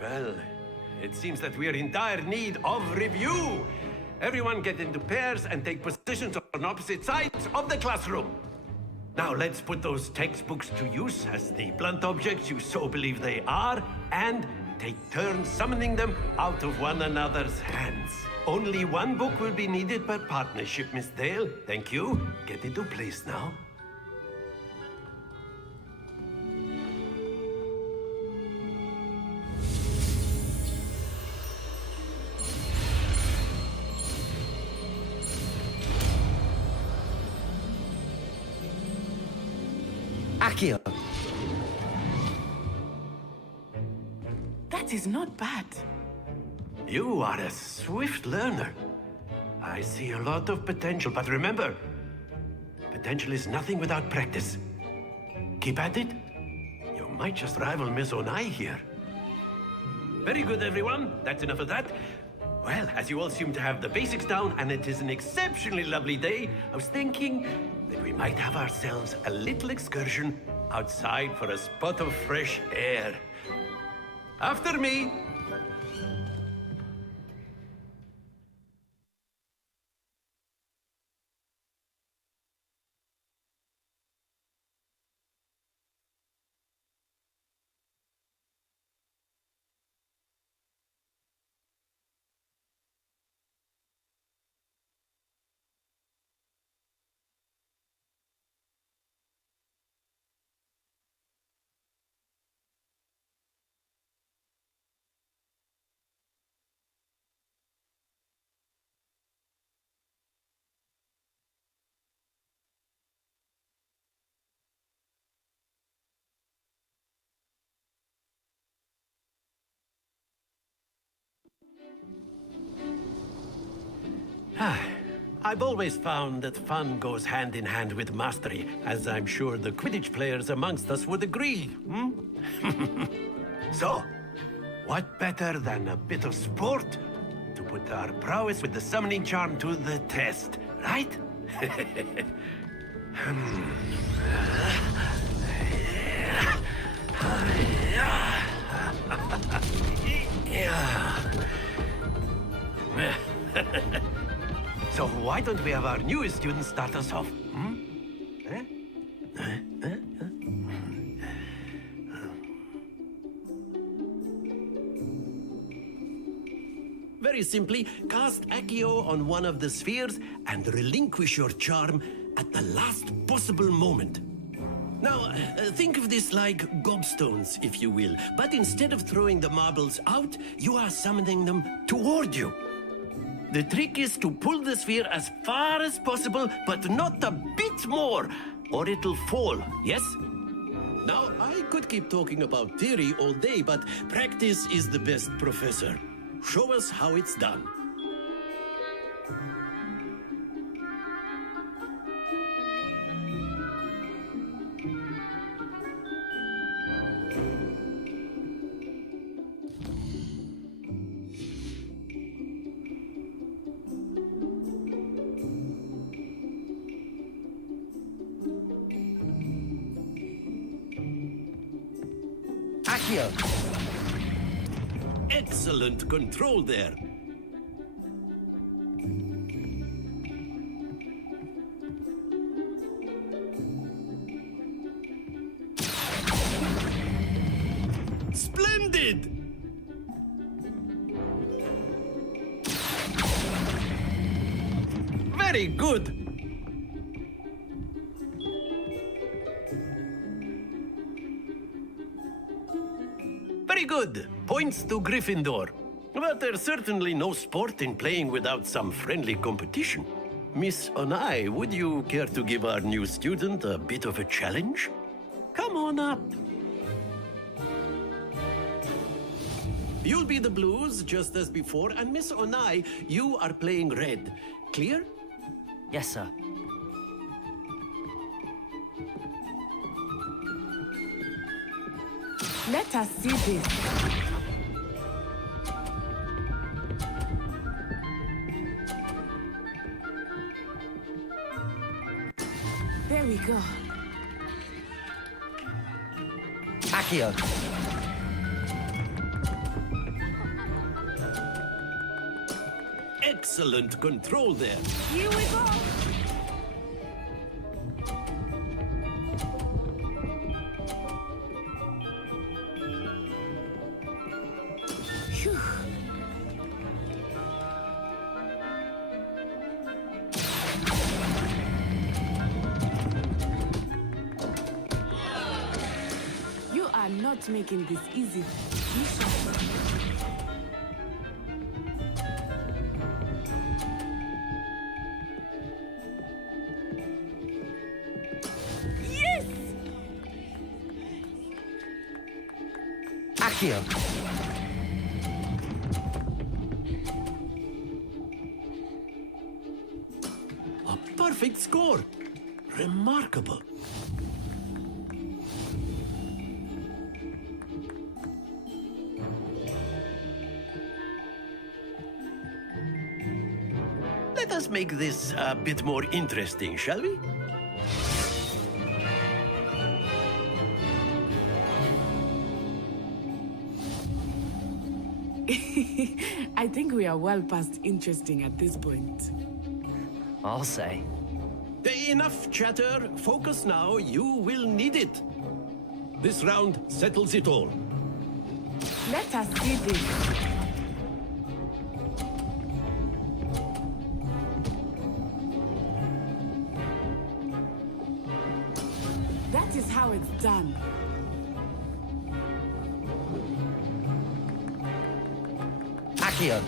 Well, it seems that we are in dire need of review. Everyone get into pairs and take positions on opposite sides of the classroom. Now let's put those textbooks to use as the blunt objects you so believe they are, and take turns summoning them out of one another's hands. Only one book will be needed per partnership, Miss Dale. Thank you. Get into place now. Accio! That is not bad. You are a swift learner. I see a lot of potential, but remember, potential is nothing without practice. Keep at it. You might just rival Miss Onai here. Very good, everyone. That's enough of that. Well, as you all seem to have the basics down, and it is an exceptionally lovely day, I was thinking that we might have ourselves a little excursion outside for a spot of fresh air. After me. I've always found that fun goes hand in hand with mastery, as I'm sure the Quidditch players amongst us would agree. So, what better than a bit of sport to put our prowess with the summoning charm to the test, right? So why don't we have our newest student start us off? Very simply, cast Accio on one of the spheres and relinquish your charm at the last possible moment. Now, think of this like gobstones, if you will, but instead of throwing the marbles out, you are summoning them toward you. The trick is to pull the sphere as far as possible, but not a bit more, or it'll fall, yes? Now, I could keep talking about theory all day, but practice is the best professor. Show us how it's done. Accio! Excellent control there. Splendid! Very good. Very good. Points to Gryffindor. But there's certainly no sport in playing without some friendly competition. Miss Onai, would you care to give our new student a bit of a challenge? Come on up. You'll be the blues, just as before, and Miss Onai, you are playing red. Clear? Yes, sir. Let us see this. There we go. Accio! Excellent control there. Here we go. not making this easy. Misha. Yes! Accio! A perfect score! Remarkable. Let us make this a bit more interesting, shall we? I think we are well past interesting at this point. I'll say. Enough chatter. Focus now. You will need it. This round settles it all. Let us see this. That is how it's done. Accio!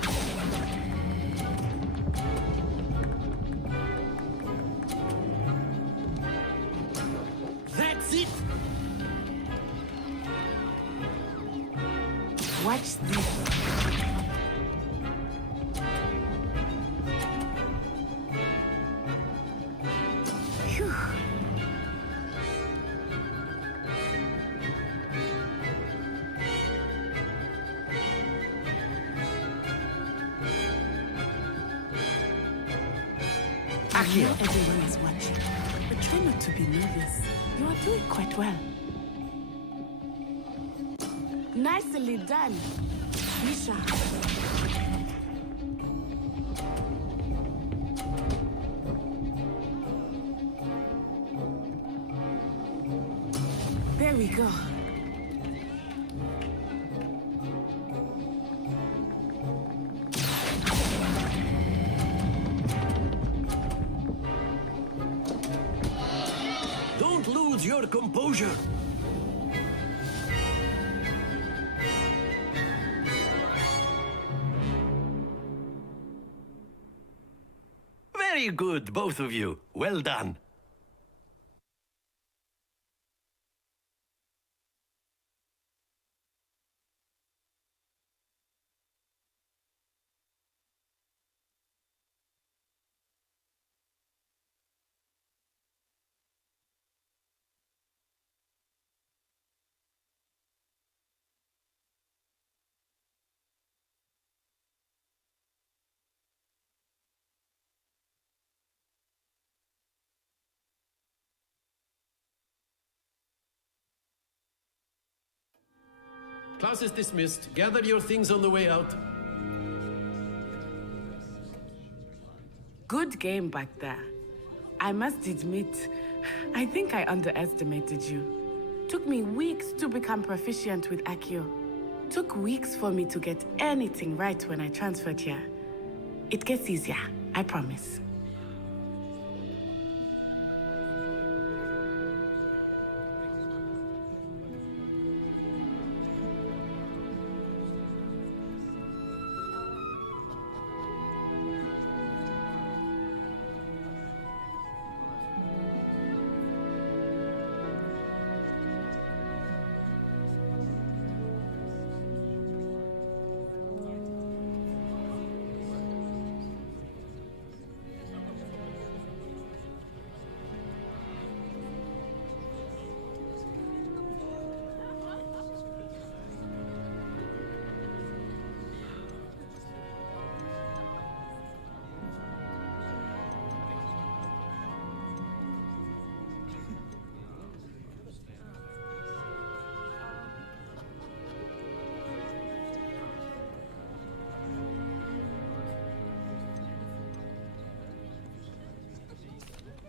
That's it! Watch this. Phew. Accio! Everyone is watching, but try not to be nervous. You are doing quite well. Nicely done, Misha. There we go. Don't lose your composure. Very good, both of you. Well done. Class is dismissed. Gather your things on the way out. Good game back there. I must admit, I think I underestimated you. Took me weeks to become proficient with Accio. Took weeks for me to get anything right when I transferred here. It gets easier, I promise.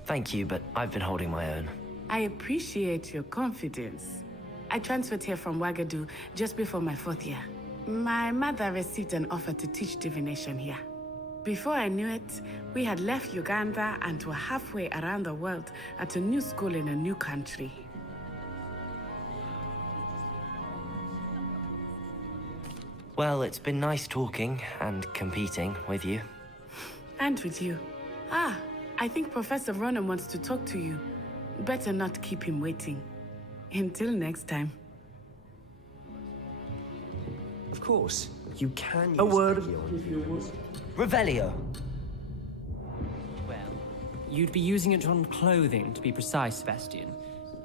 Thank you, but I've been holding my own. I appreciate your confidence. I transferred here from Ouagadougou just before my 4th year. My mother received an offer to teach divination here. Before I knew it, we had left Uganda and were halfway around the world at a new school in a new country. Well, it's been nice talking and competing with you. And with you. Ah, I think Professor Ronan wants to talk to you. Better not keep him waiting. Until next time. Of course, you can use A word, Accio on if you would. Revelio. Well, you'd be using it on clothing, to be precise, Sebastian.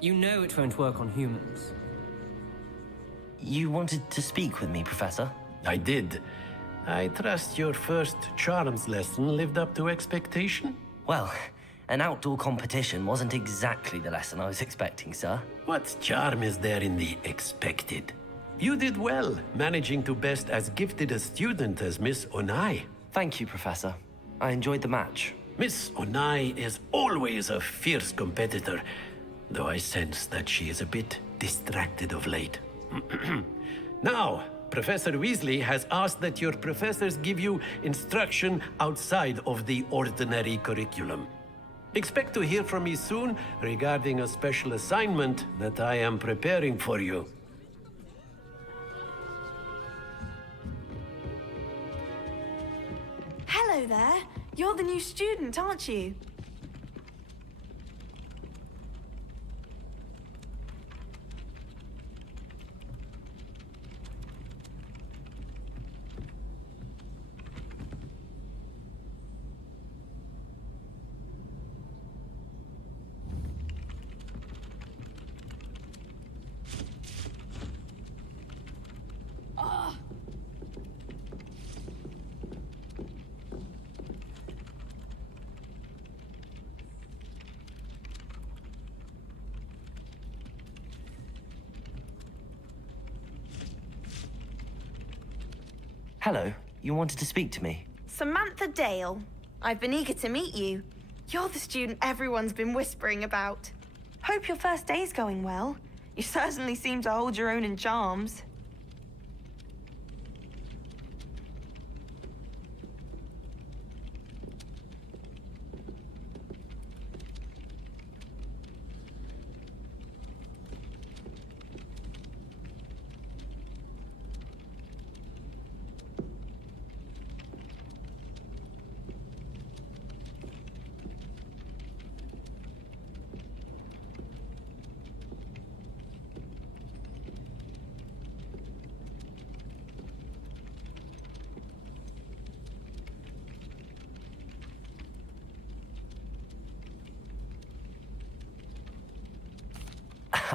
You know it won't work on humans. You wanted to speak with me, Professor? I did. I trust your first charms lesson lived up to expectation? Well, an outdoor competition wasn't exactly the lesson I was expecting, sir. What charm is there in the expected? You did well, managing to best as gifted a student as Miss Onai. Thank you, Professor. I enjoyed the match. Miss Onai is always a fierce competitor, though I sense that she is a bit distracted of late. Now, Professor Weasley has asked that your professors give you instruction outside of the ordinary curriculum. Expect to hear from me soon regarding a special assignment that I am preparing for you. Hello there. You're the new student, aren't you? Hello, you wanted to speak to me? Samantha Dale. I've been eager to meet you. You're the student everyone's been whispering about. Hope your first day's going well. You certainly seem to hold your own in charms.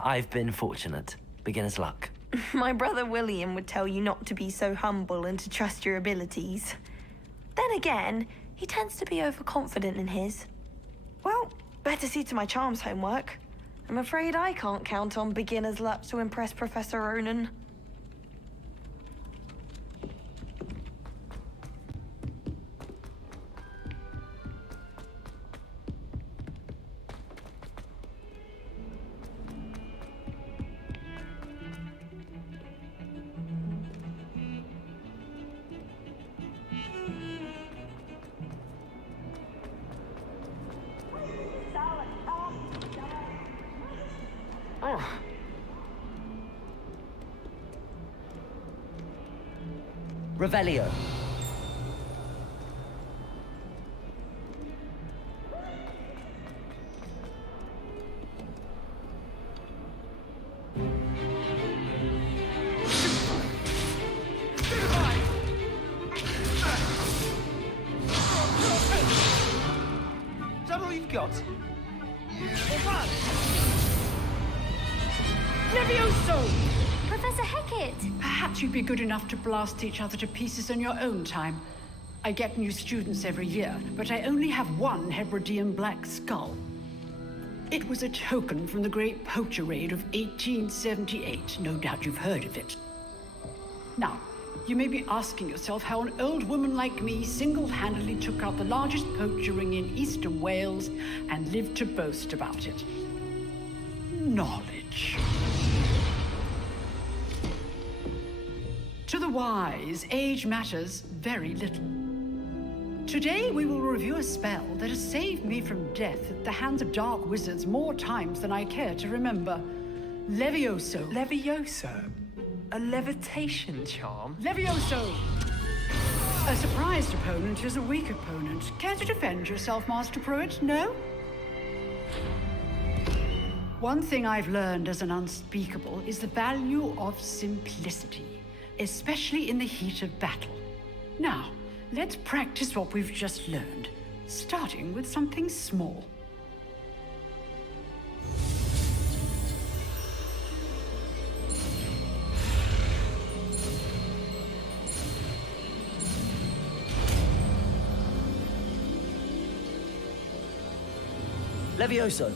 I've been fortunate. Beginner's luck. My brother William would tell you not to be so humble and to trust your abilities. Then again, he tends to be overconfident in his. Well, better see to my charms homework. I'm afraid I can't count on beginner's luck to impress Professor Ronan. Revelio. Is that all you've got? Levioso! Professor Hecat! Perhaps you'd be good enough to blast each other to pieces in your own time. I get new students every year, but I only have one Hebridean black skull. It was a token from the Great Poacher Raid of 1878. No doubt you've heard of it. Now, you may be asking yourself how an old woman like me single-handedly took out the largest poacher ring in eastern Wales and lived to boast about it. Knowledge. To the wise, age matters very little. Today, we will review a spell that has saved me from death at the hands of dark wizards more times than I care to remember. Levioso. Levioso? A levitation charm? Levioso! A surprised opponent is a weak opponent. Care to defend yourself, Master Pruitt? No? One thing I've learned as an unspeakable is the value of simplicity, especially in the heat of battle. Now, let's practice what we've just learned, starting with something small. Levioso.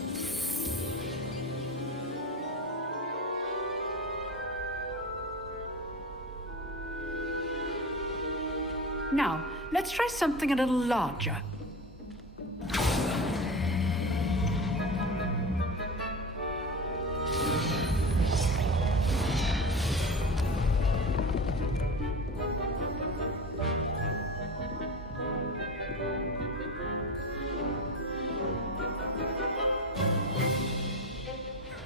Now, let's try something a little larger.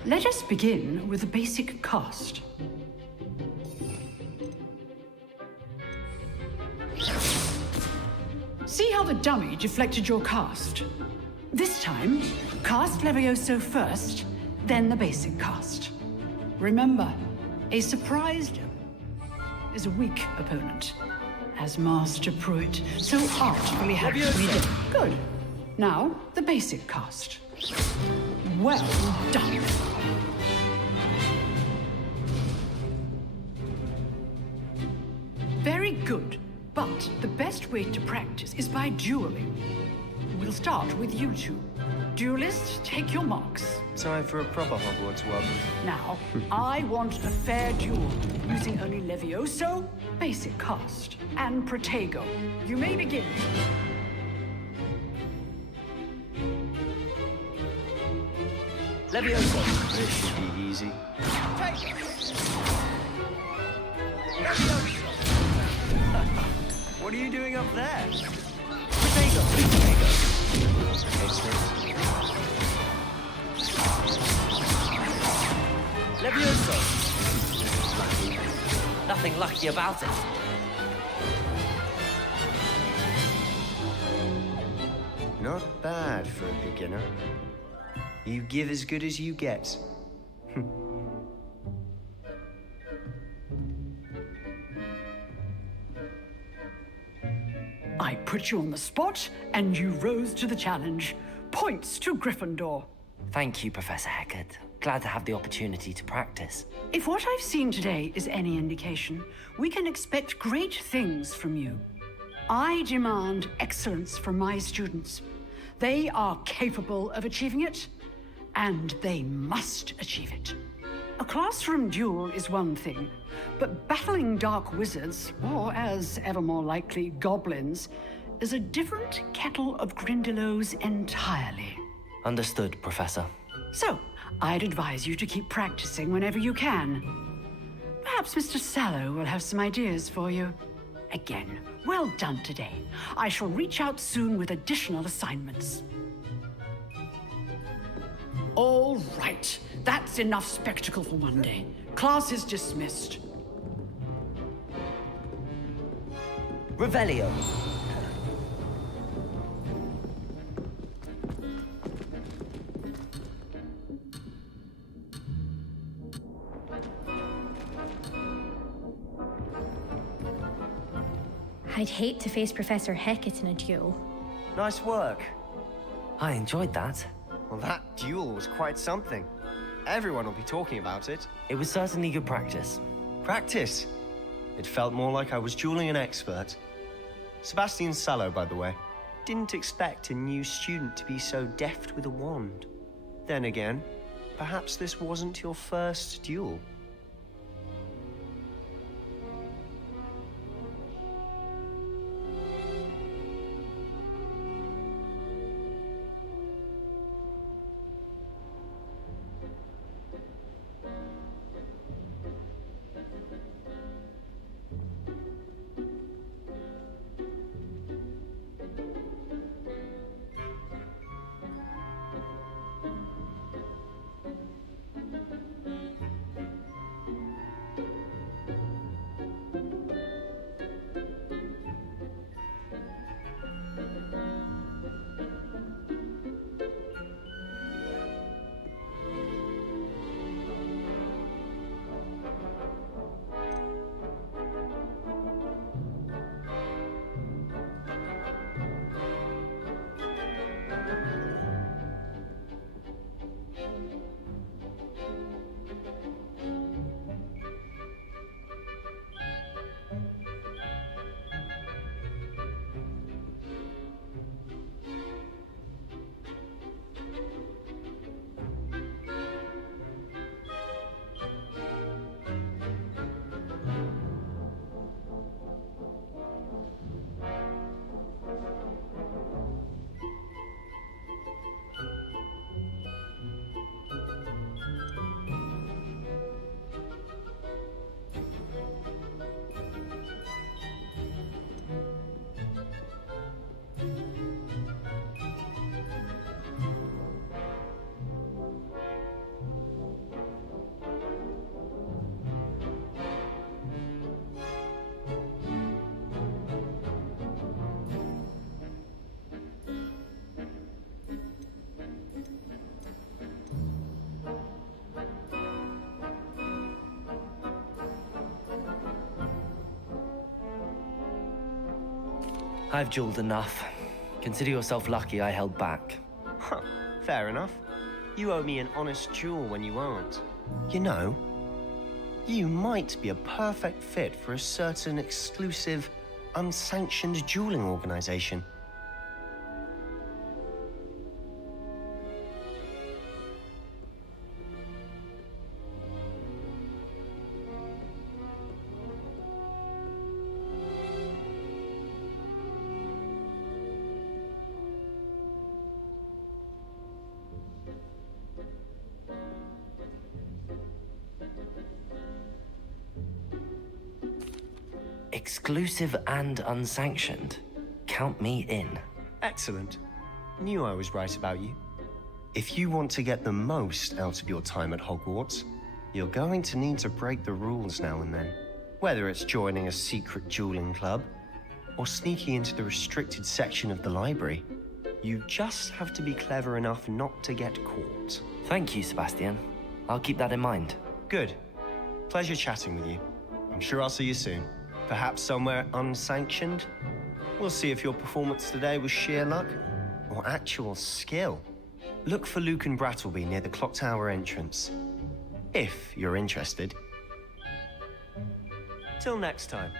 Let us begin with a basic cast. See how the dummy deflected your cast? This time, cast Levioso first, then the basic cast. Remember, a surprised is a weak opponent, as Master Pruitt so artfully had we did. Good. Now, the basic cast. Well done. Very good, but the best way to practice is by dueling. We'll start with you two. Duelists, take your marks. Time for a proper Hogwarts one. Now, I want a fair duel, using only Levioso, basic cast, and Protego. You may begin. Levioso. This should be easy. What are you doing up there? Protego. Levioso. Nothing lucky about it. Not bad for a beginner. You give as good as you get. I put you on the spot, and you rose to the challenge. Points to Gryffindor. Thank you, Professor Hecat. Glad to have the opportunity to practice. If what I've seen today is any indication, we can expect great things from you. I demand excellence from my students. They are capable of achieving it, and they must achieve it. A classroom duel is one thing, but battling dark wizards, or as ever more likely, goblins, is a different kettle of Grindylows entirely. Understood, Professor. So, I'd advise you to keep practicing whenever you can. Perhaps Mr. Sallow will have some ideas for you. Again, well done today. I shall reach out soon with additional assignments. All right, that's enough spectacle for one day. Class is dismissed. Revelio. I'd hate to face Professor Hecat in a duel. Nice work. I enjoyed that. Well, that duel was quite something. Everyone will be talking about it. It was certainly good practice. Practice? It felt more like I was dueling an expert. Sebastian Sallow, by the way. Didn't expect a new student to be so deft with a wand. Then again, perhaps this wasn't your first duel. I've jeweled enough. Consider yourself lucky I held back. Huh, fair enough. You owe me an honest jewel when you aren't. You know, you might be a perfect fit for a certain exclusive, unsanctioned dueling organization. Exclusive and unsanctioned. Count me in. Excellent. Knew I was right about you. If you want to get the most out of your time at Hogwarts, you're going to need to break the rules now and then. Whether it's joining a secret dueling club, or sneaking into the restricted section of the library, you just have to be clever enough not to get caught. Thank you, Sebastian. I'll keep that in mind. Good. Pleasure chatting with you. I'm sure I'll see you soon. Perhaps somewhere unsanctioned? We'll see if your performance today was sheer luck or actual skill. Look for Luke and Brattleby near the clock tower entrance, if you're interested. Till next time.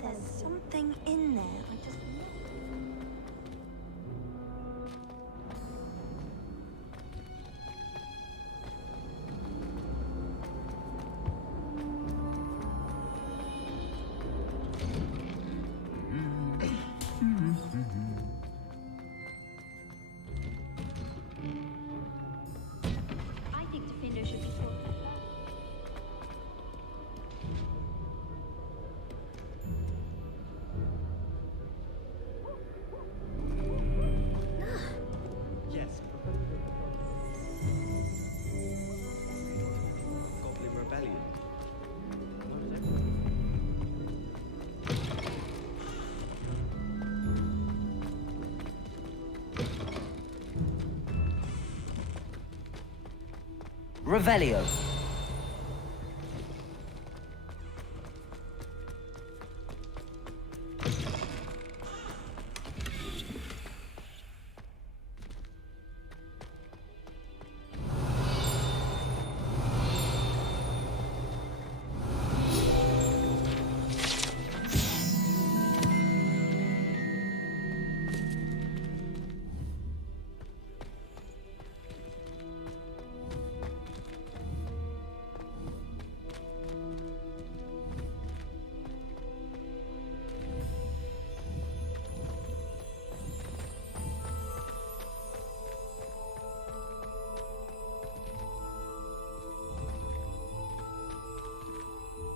There's something in there. I just. I think Defender should be taught. Yes. Goblin Rebellion. Revelio.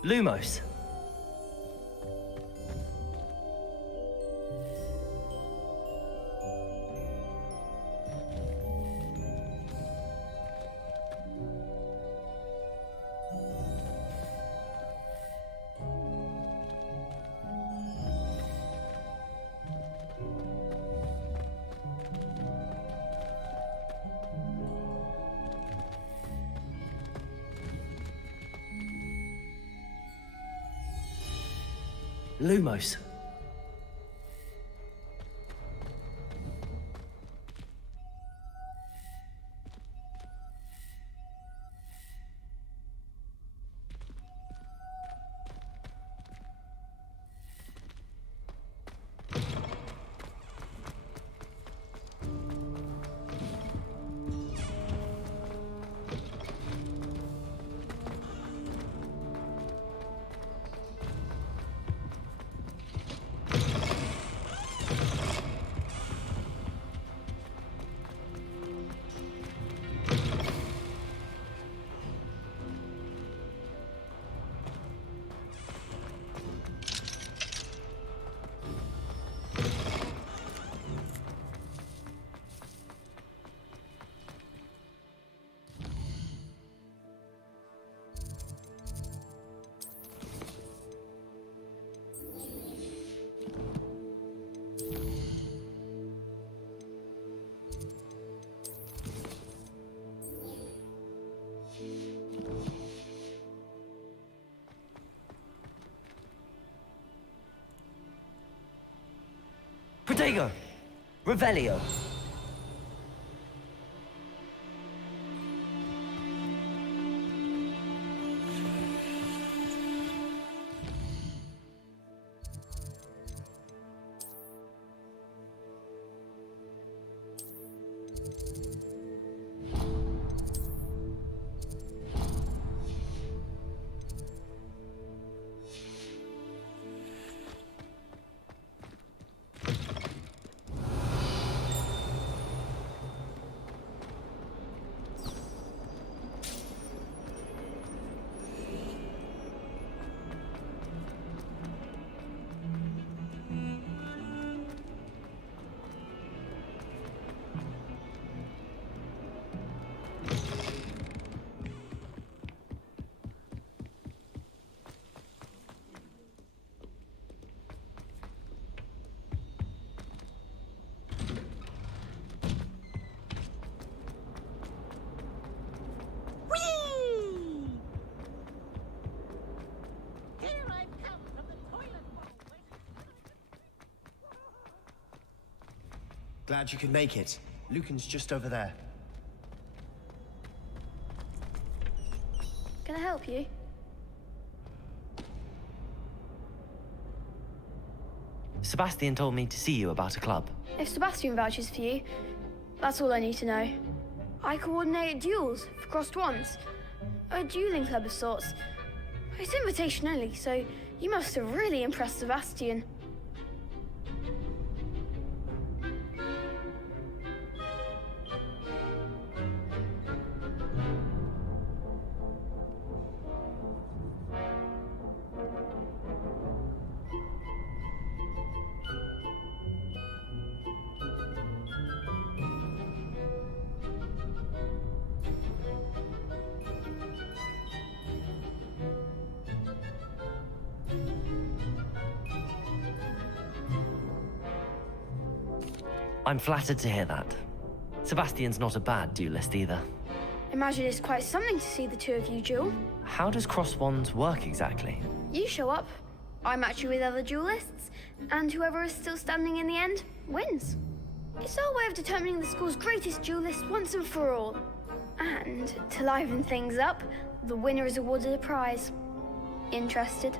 Lumos. Lumos. Protego! Revelio! Glad you could make it. Lucan's just over there. Can I help you? Sebastian told me to see you about a club. If Sebastian vouches for you, that's all I need to know. I coordinate duels for crossed wands. A dueling club of sorts. It's invitation only, so you must have really impressed Sebastian. I'm flattered to hear that. Sebastian's not a bad duelist either. Imagine it's quite something to see the two of you duel. How does cross wands work exactly? You show up, I match you with other duelists, and whoever is still standing in the end wins. It's our way of determining the school's greatest duelist once and for all. And to liven things up, the winner is awarded a prize. Interested?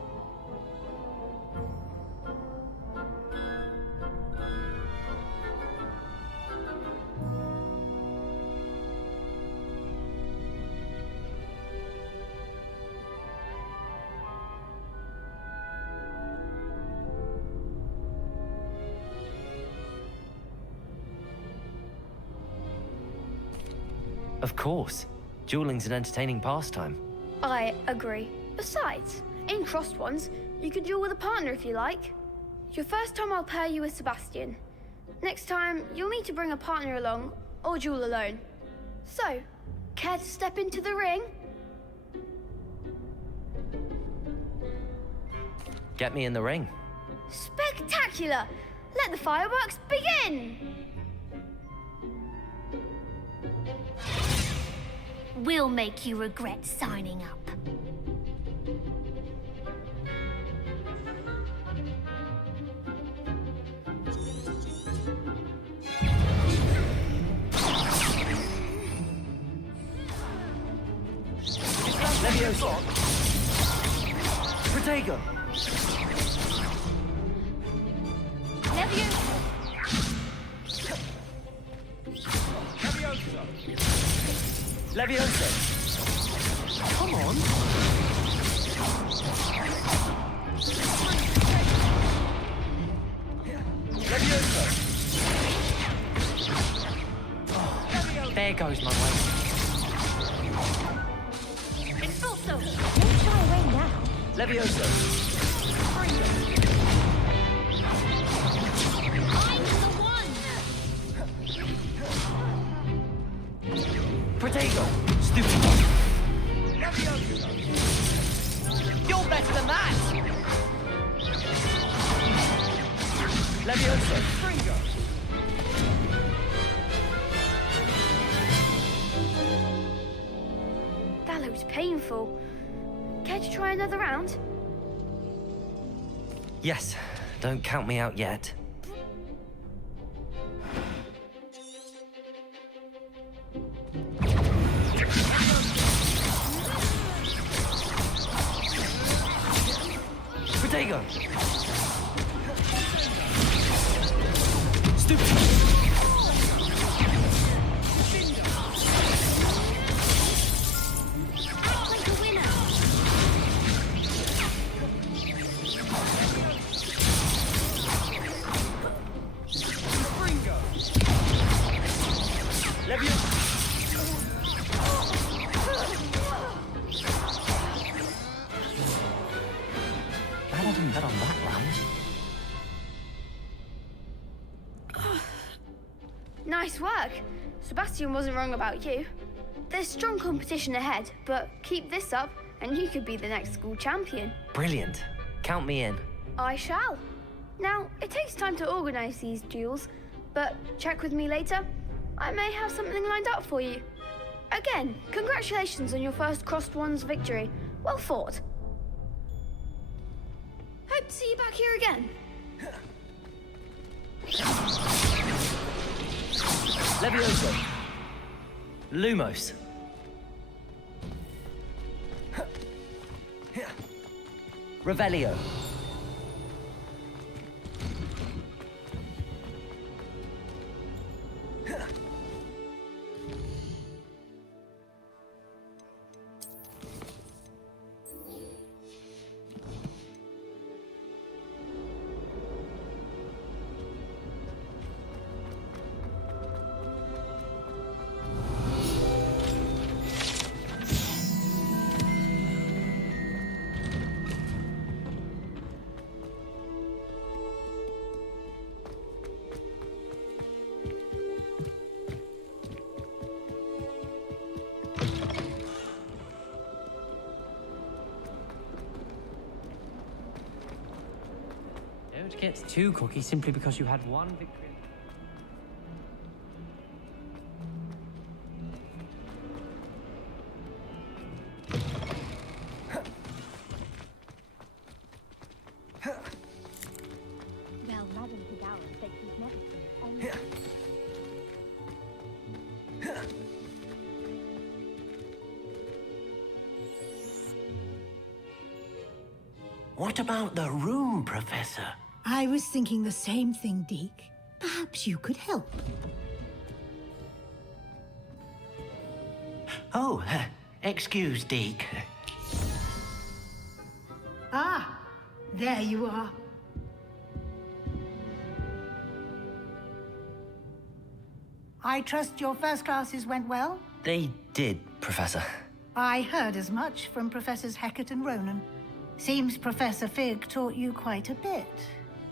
Of course. Dueling's an entertaining pastime. I agree. Besides, in crossed ones, you could duel with a partner if you like. Your first time I'll pair you with Sebastian. Next time, you'll need to bring a partner along, or duel alone. So, care to step into the ring? Get me in the ring. Spectacular! Let the fireworks begin! We'll make you regret signing up. Leviosa! Protego! Leviosa! Leviosa! Come on! Leviosa! There goes my way. Expulso! Don't shy away now. Leviosa! I'm the one! Protego! Stupid! You're better than that! Leviosa! That looks painful. Care to try another round? Yes, don't count me out yet. Revelio! Stupid! Glad I didn't bet on that round. Nice work. Sebastian wasn't wrong about you. There's strong competition ahead, but keep this up and you could be the next school champion. Brilliant. Count me in. I shall. Now, it takes time to organise these duels, but check with me later. I may have something lined up for you. Again, congratulations on your first Crossed Wands victory. Well fought. Hope to see you back here again. Levioso. Lumos. Revelio. Don't get too cocky simply because you had one victory. Well, Madame Figaro said she's never seen anything. What about the room, Professor? I was thinking the same thing, Deke. Perhaps you could help. Oh, excuse, Deke. Ah, there you are. I trust your first classes went well? They did, Professor. I heard as much from Professors Hecat and Ronan. Seems Professor Fig taught you quite a bit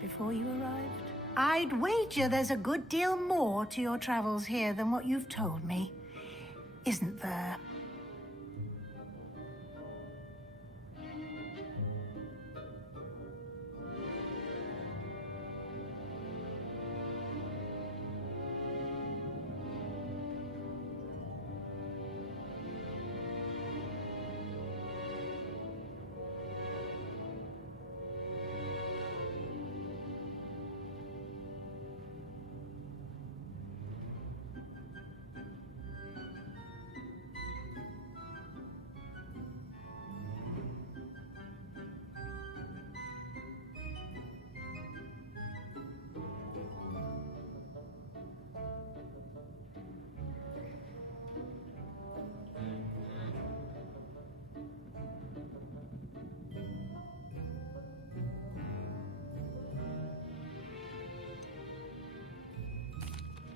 before you arrived. I'd wager there's a good deal more to your travels here than what you've told me. Isn't there?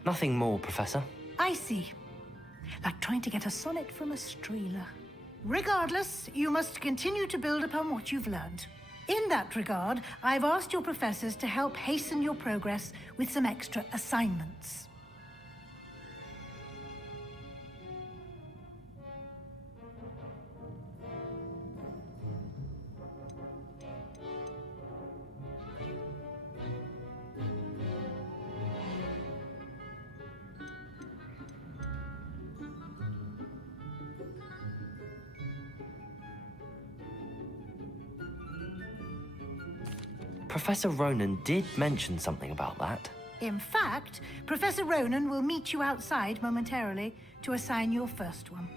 Nothing more, Professor. I see. Like trying to get a sonnet from a streeler. Regardless, you must continue to build upon what you've learned. In that regard, I've asked your professors to help hasten your progress with some extra assignments. Professor Ronan did mention something about that. In fact, Professor Ronan will meet you outside momentarily to assign your first one.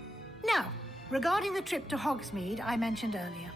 Now, regarding the trip to Hogsmeade I mentioned earlier.